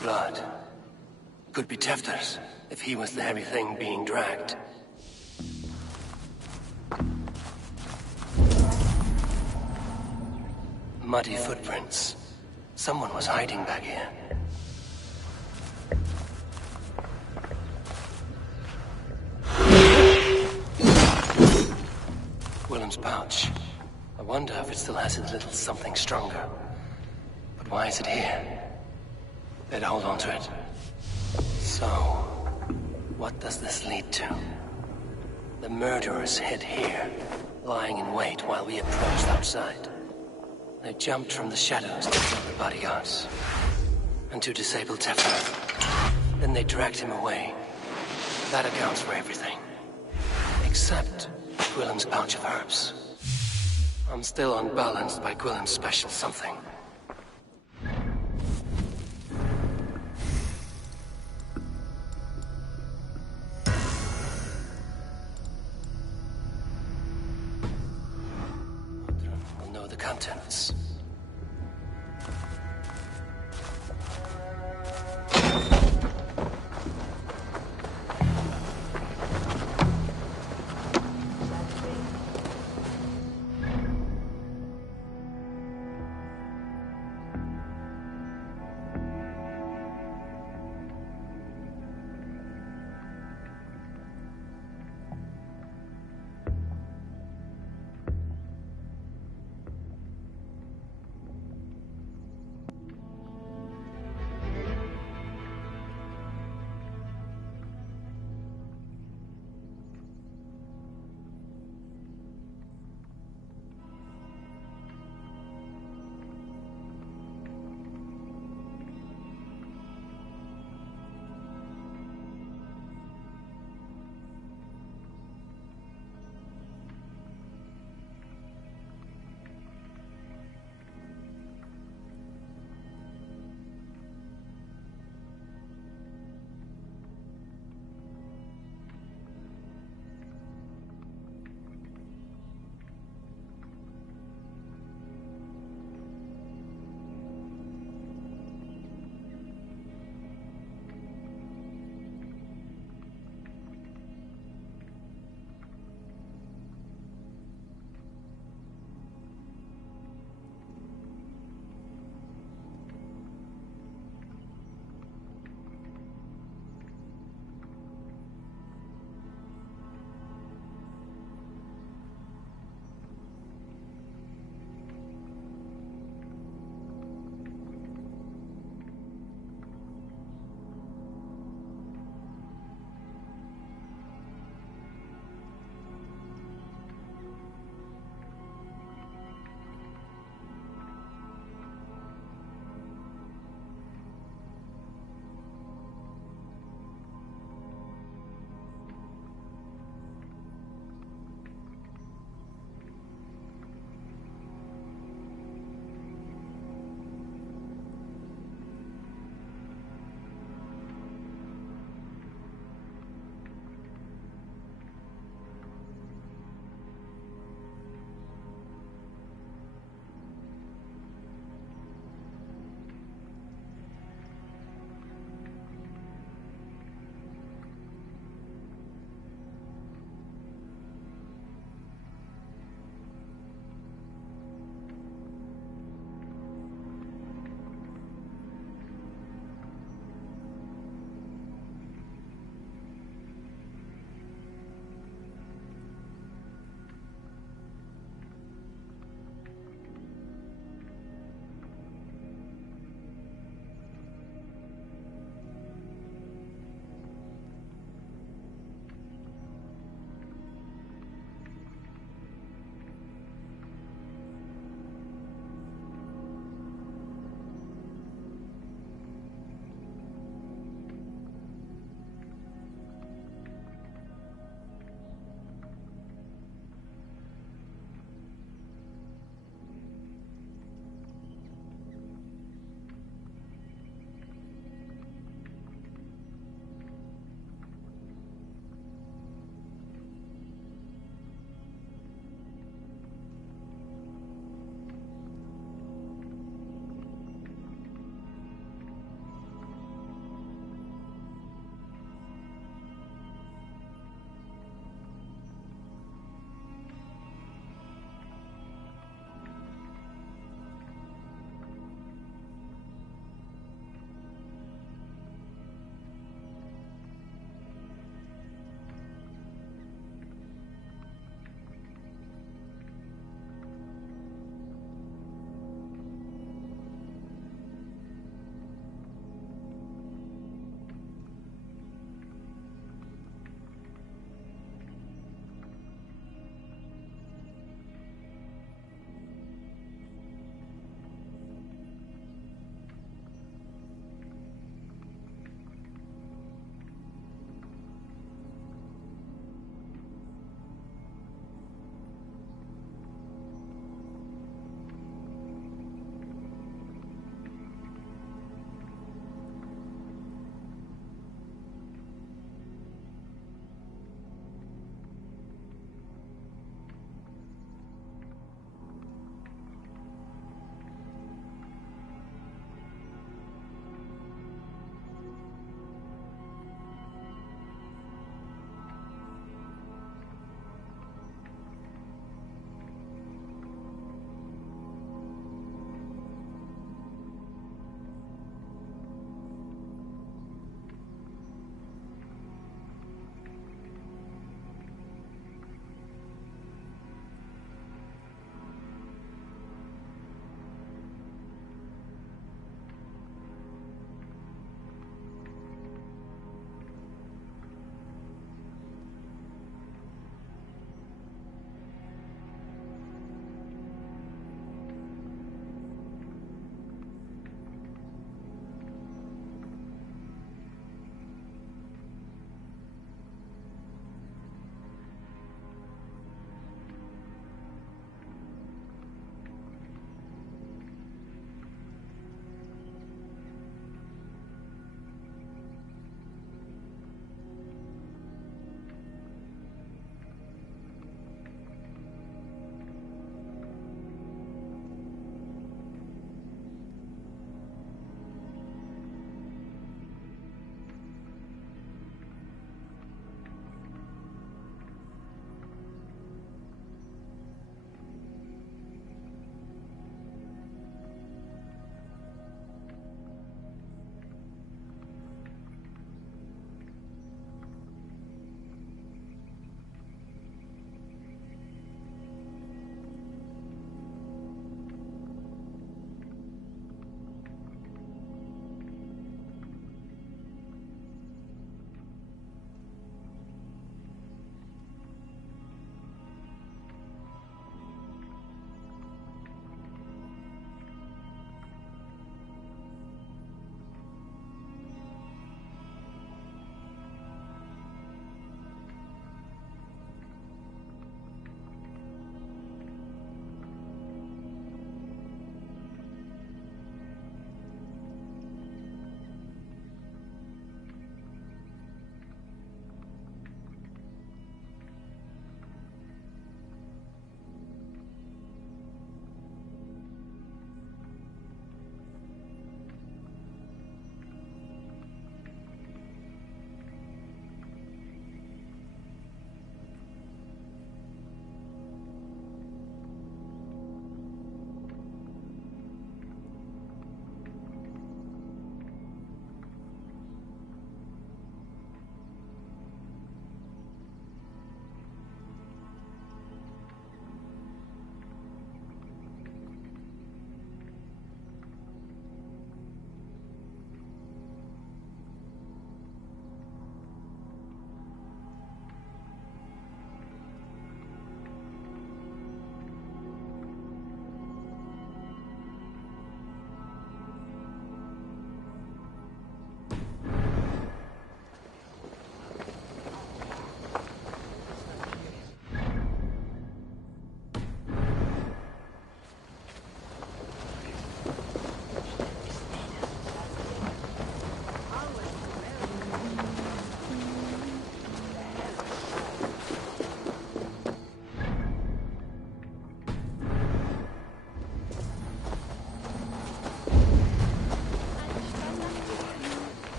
Blood. Could be Tefter's, if he was the heavy thing being dragged. Muddy footprints. Someone was hiding back here. Willem's pouch. I wonder if it still has a little something stronger. But why is it here? Better hold on to it. So, what does this lead to? The murderers hid here, lying in wait while we approached outside. They jumped from the shadows to kill the bodyguards. And to disable Tefter. Then they dragged him away. That accounts for everything. Except Gwillem's pouch of herbs. I'm still unbalanced by Gwillem's special something. We'll know the contents.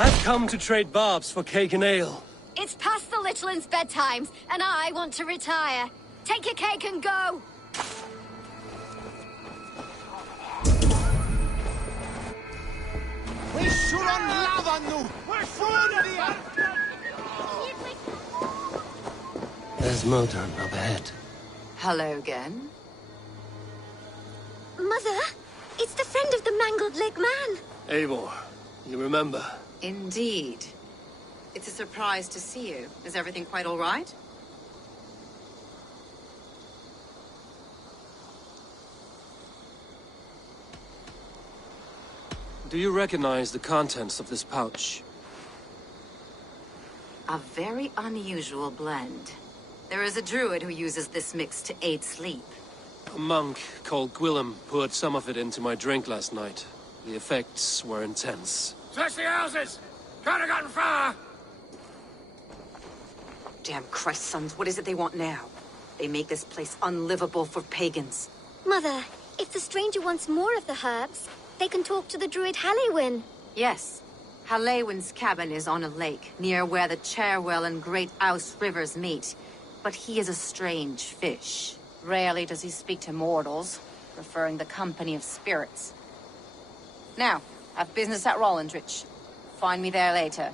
I've come to trade barbs for cake and ale. It's past the Littlelands' bedtimes, and I want to retire. Take your cake and go! We should love on you! There's Modern up ahead. Hello again. Mother, it's the friend of the mangled leg man. Eivor, you remember? Indeed. It's a surprise to see you. Is everything quite all right? Do you recognize the contents of this pouch? A very unusual blend. There is a druid who uses this mix to aid sleep. A monk called Gwillem poured some of it into my drink last night. The effects were intense. Search the houses! Can't have gotten far! Damn Christ, sons, what is it they want now? They make this place unlivable for pagans. Mother, if the stranger wants more of the herbs, they can talk to the druid Halewyn. Yes. Halewyn's cabin is on a lake, near where the Cherwell and Great Ouse rivers meet. But he is a strange fish. Rarely does he speak to mortals, preferring the company of spirits. Now, I've business at Rollindrich. Find me there later.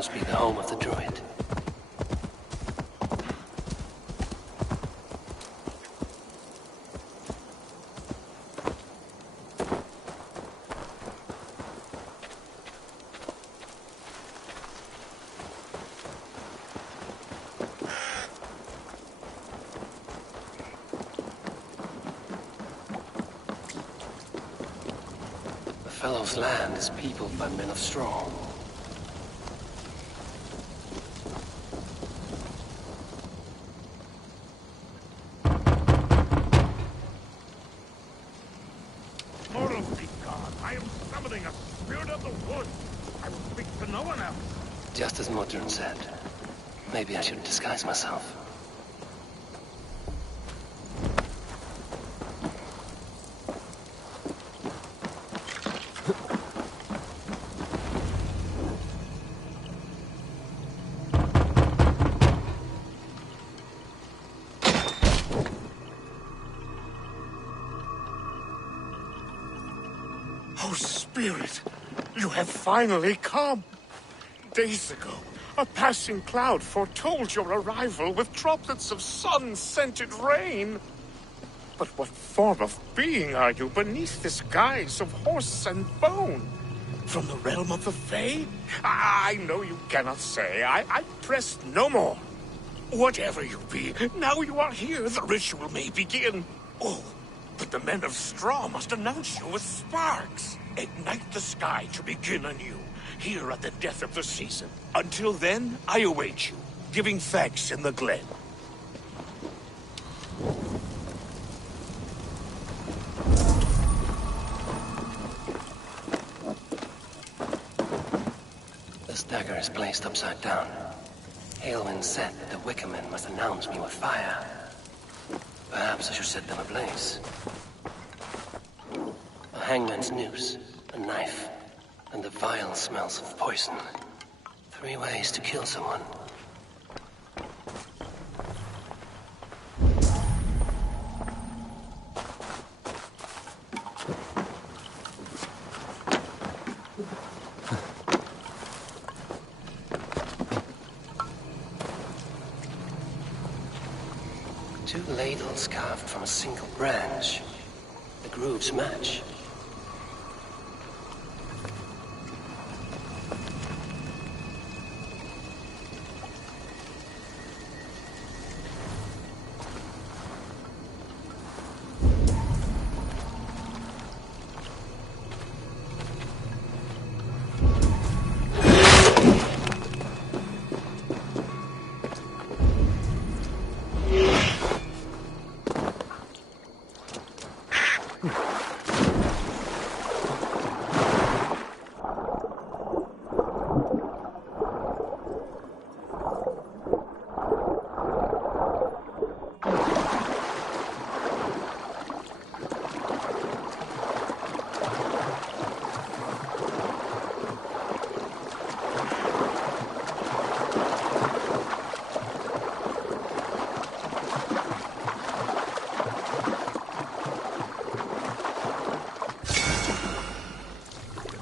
Must be the home of the druid. The fellow's land is peopled by men of straw. Mortal be God, I am summoning a spirit of the wood. I will speak to no one else. Just as Modron said. Maybe I should disguise myself. Oh, Spirit, you have finally come. Days ago, a passing cloud foretold your arrival with droplets of sun-scented rain. But what form of being are you beneath this guise of horse and bone? From the realm of the Fae? I know you cannot say. I press no more. Whatever you be, now you are here, the ritual may begin. Oh, but the men of straw must announce you with sparks. Ignite the sky to begin anew, here at the death of the season. Until then, I await you, giving thanks in the glen. This dagger is placed upside down. Aelwyn said that the Wickermen must announce me with fire. Perhaps I should set them ablaze. A hangman's noose, a knife, and the vile smells of poison. 3 ways to kill someone. Two ladles carved from a single branch. The grooves match.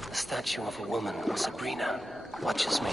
The statue of a woman, Sabrina, watches me.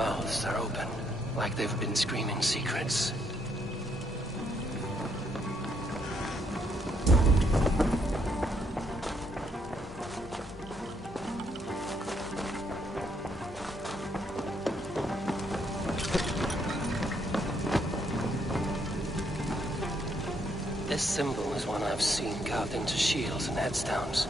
mouths are open, like they've been screaming secrets. This symbol is one I've seen carved into shields and headstones.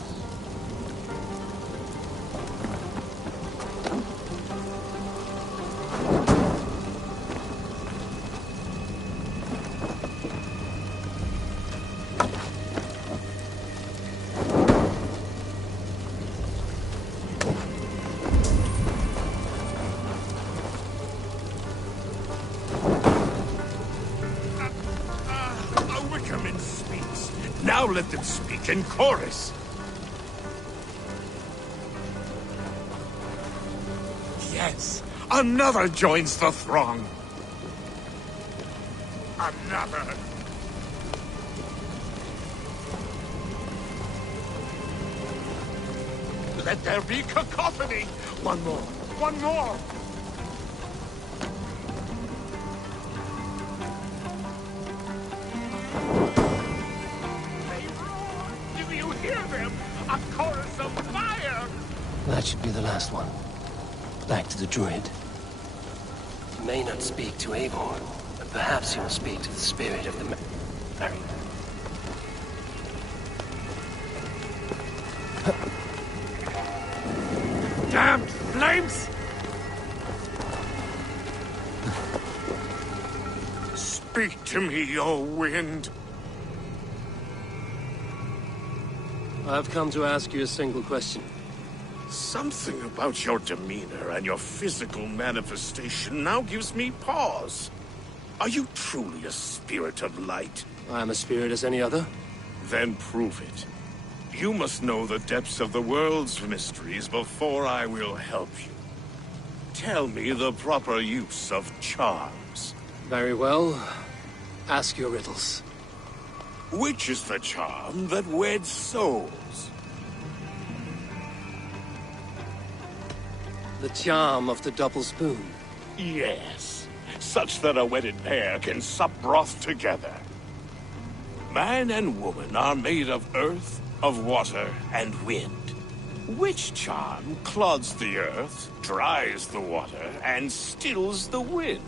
Now let them speak in chorus. Yes, another joins the throng. Another. Let there be cacophony. One more. One more. A chorus of fire! That should be the last one. Back to the druid. He may not speak to Eivor, but perhaps he will speak to the spirit of the married. Damn flames! Speak to me, O wind. I've come to ask you a single question. Something about your demeanor and your physical manifestation now gives me pause. Are you truly a spirit of light? I am a spirit as any other. Then prove it. You must know the depths of the world's mysteries before I will help you. Tell me the proper use of charms. Very well. Ask your riddles. Which is the charm that weds souls? The charm of the double spoon. Yes, such that a wedded pair can sup broth together. Man and woman are made of earth, of water, and wind. Which charm clods the earth, dries the water, and stills the wind?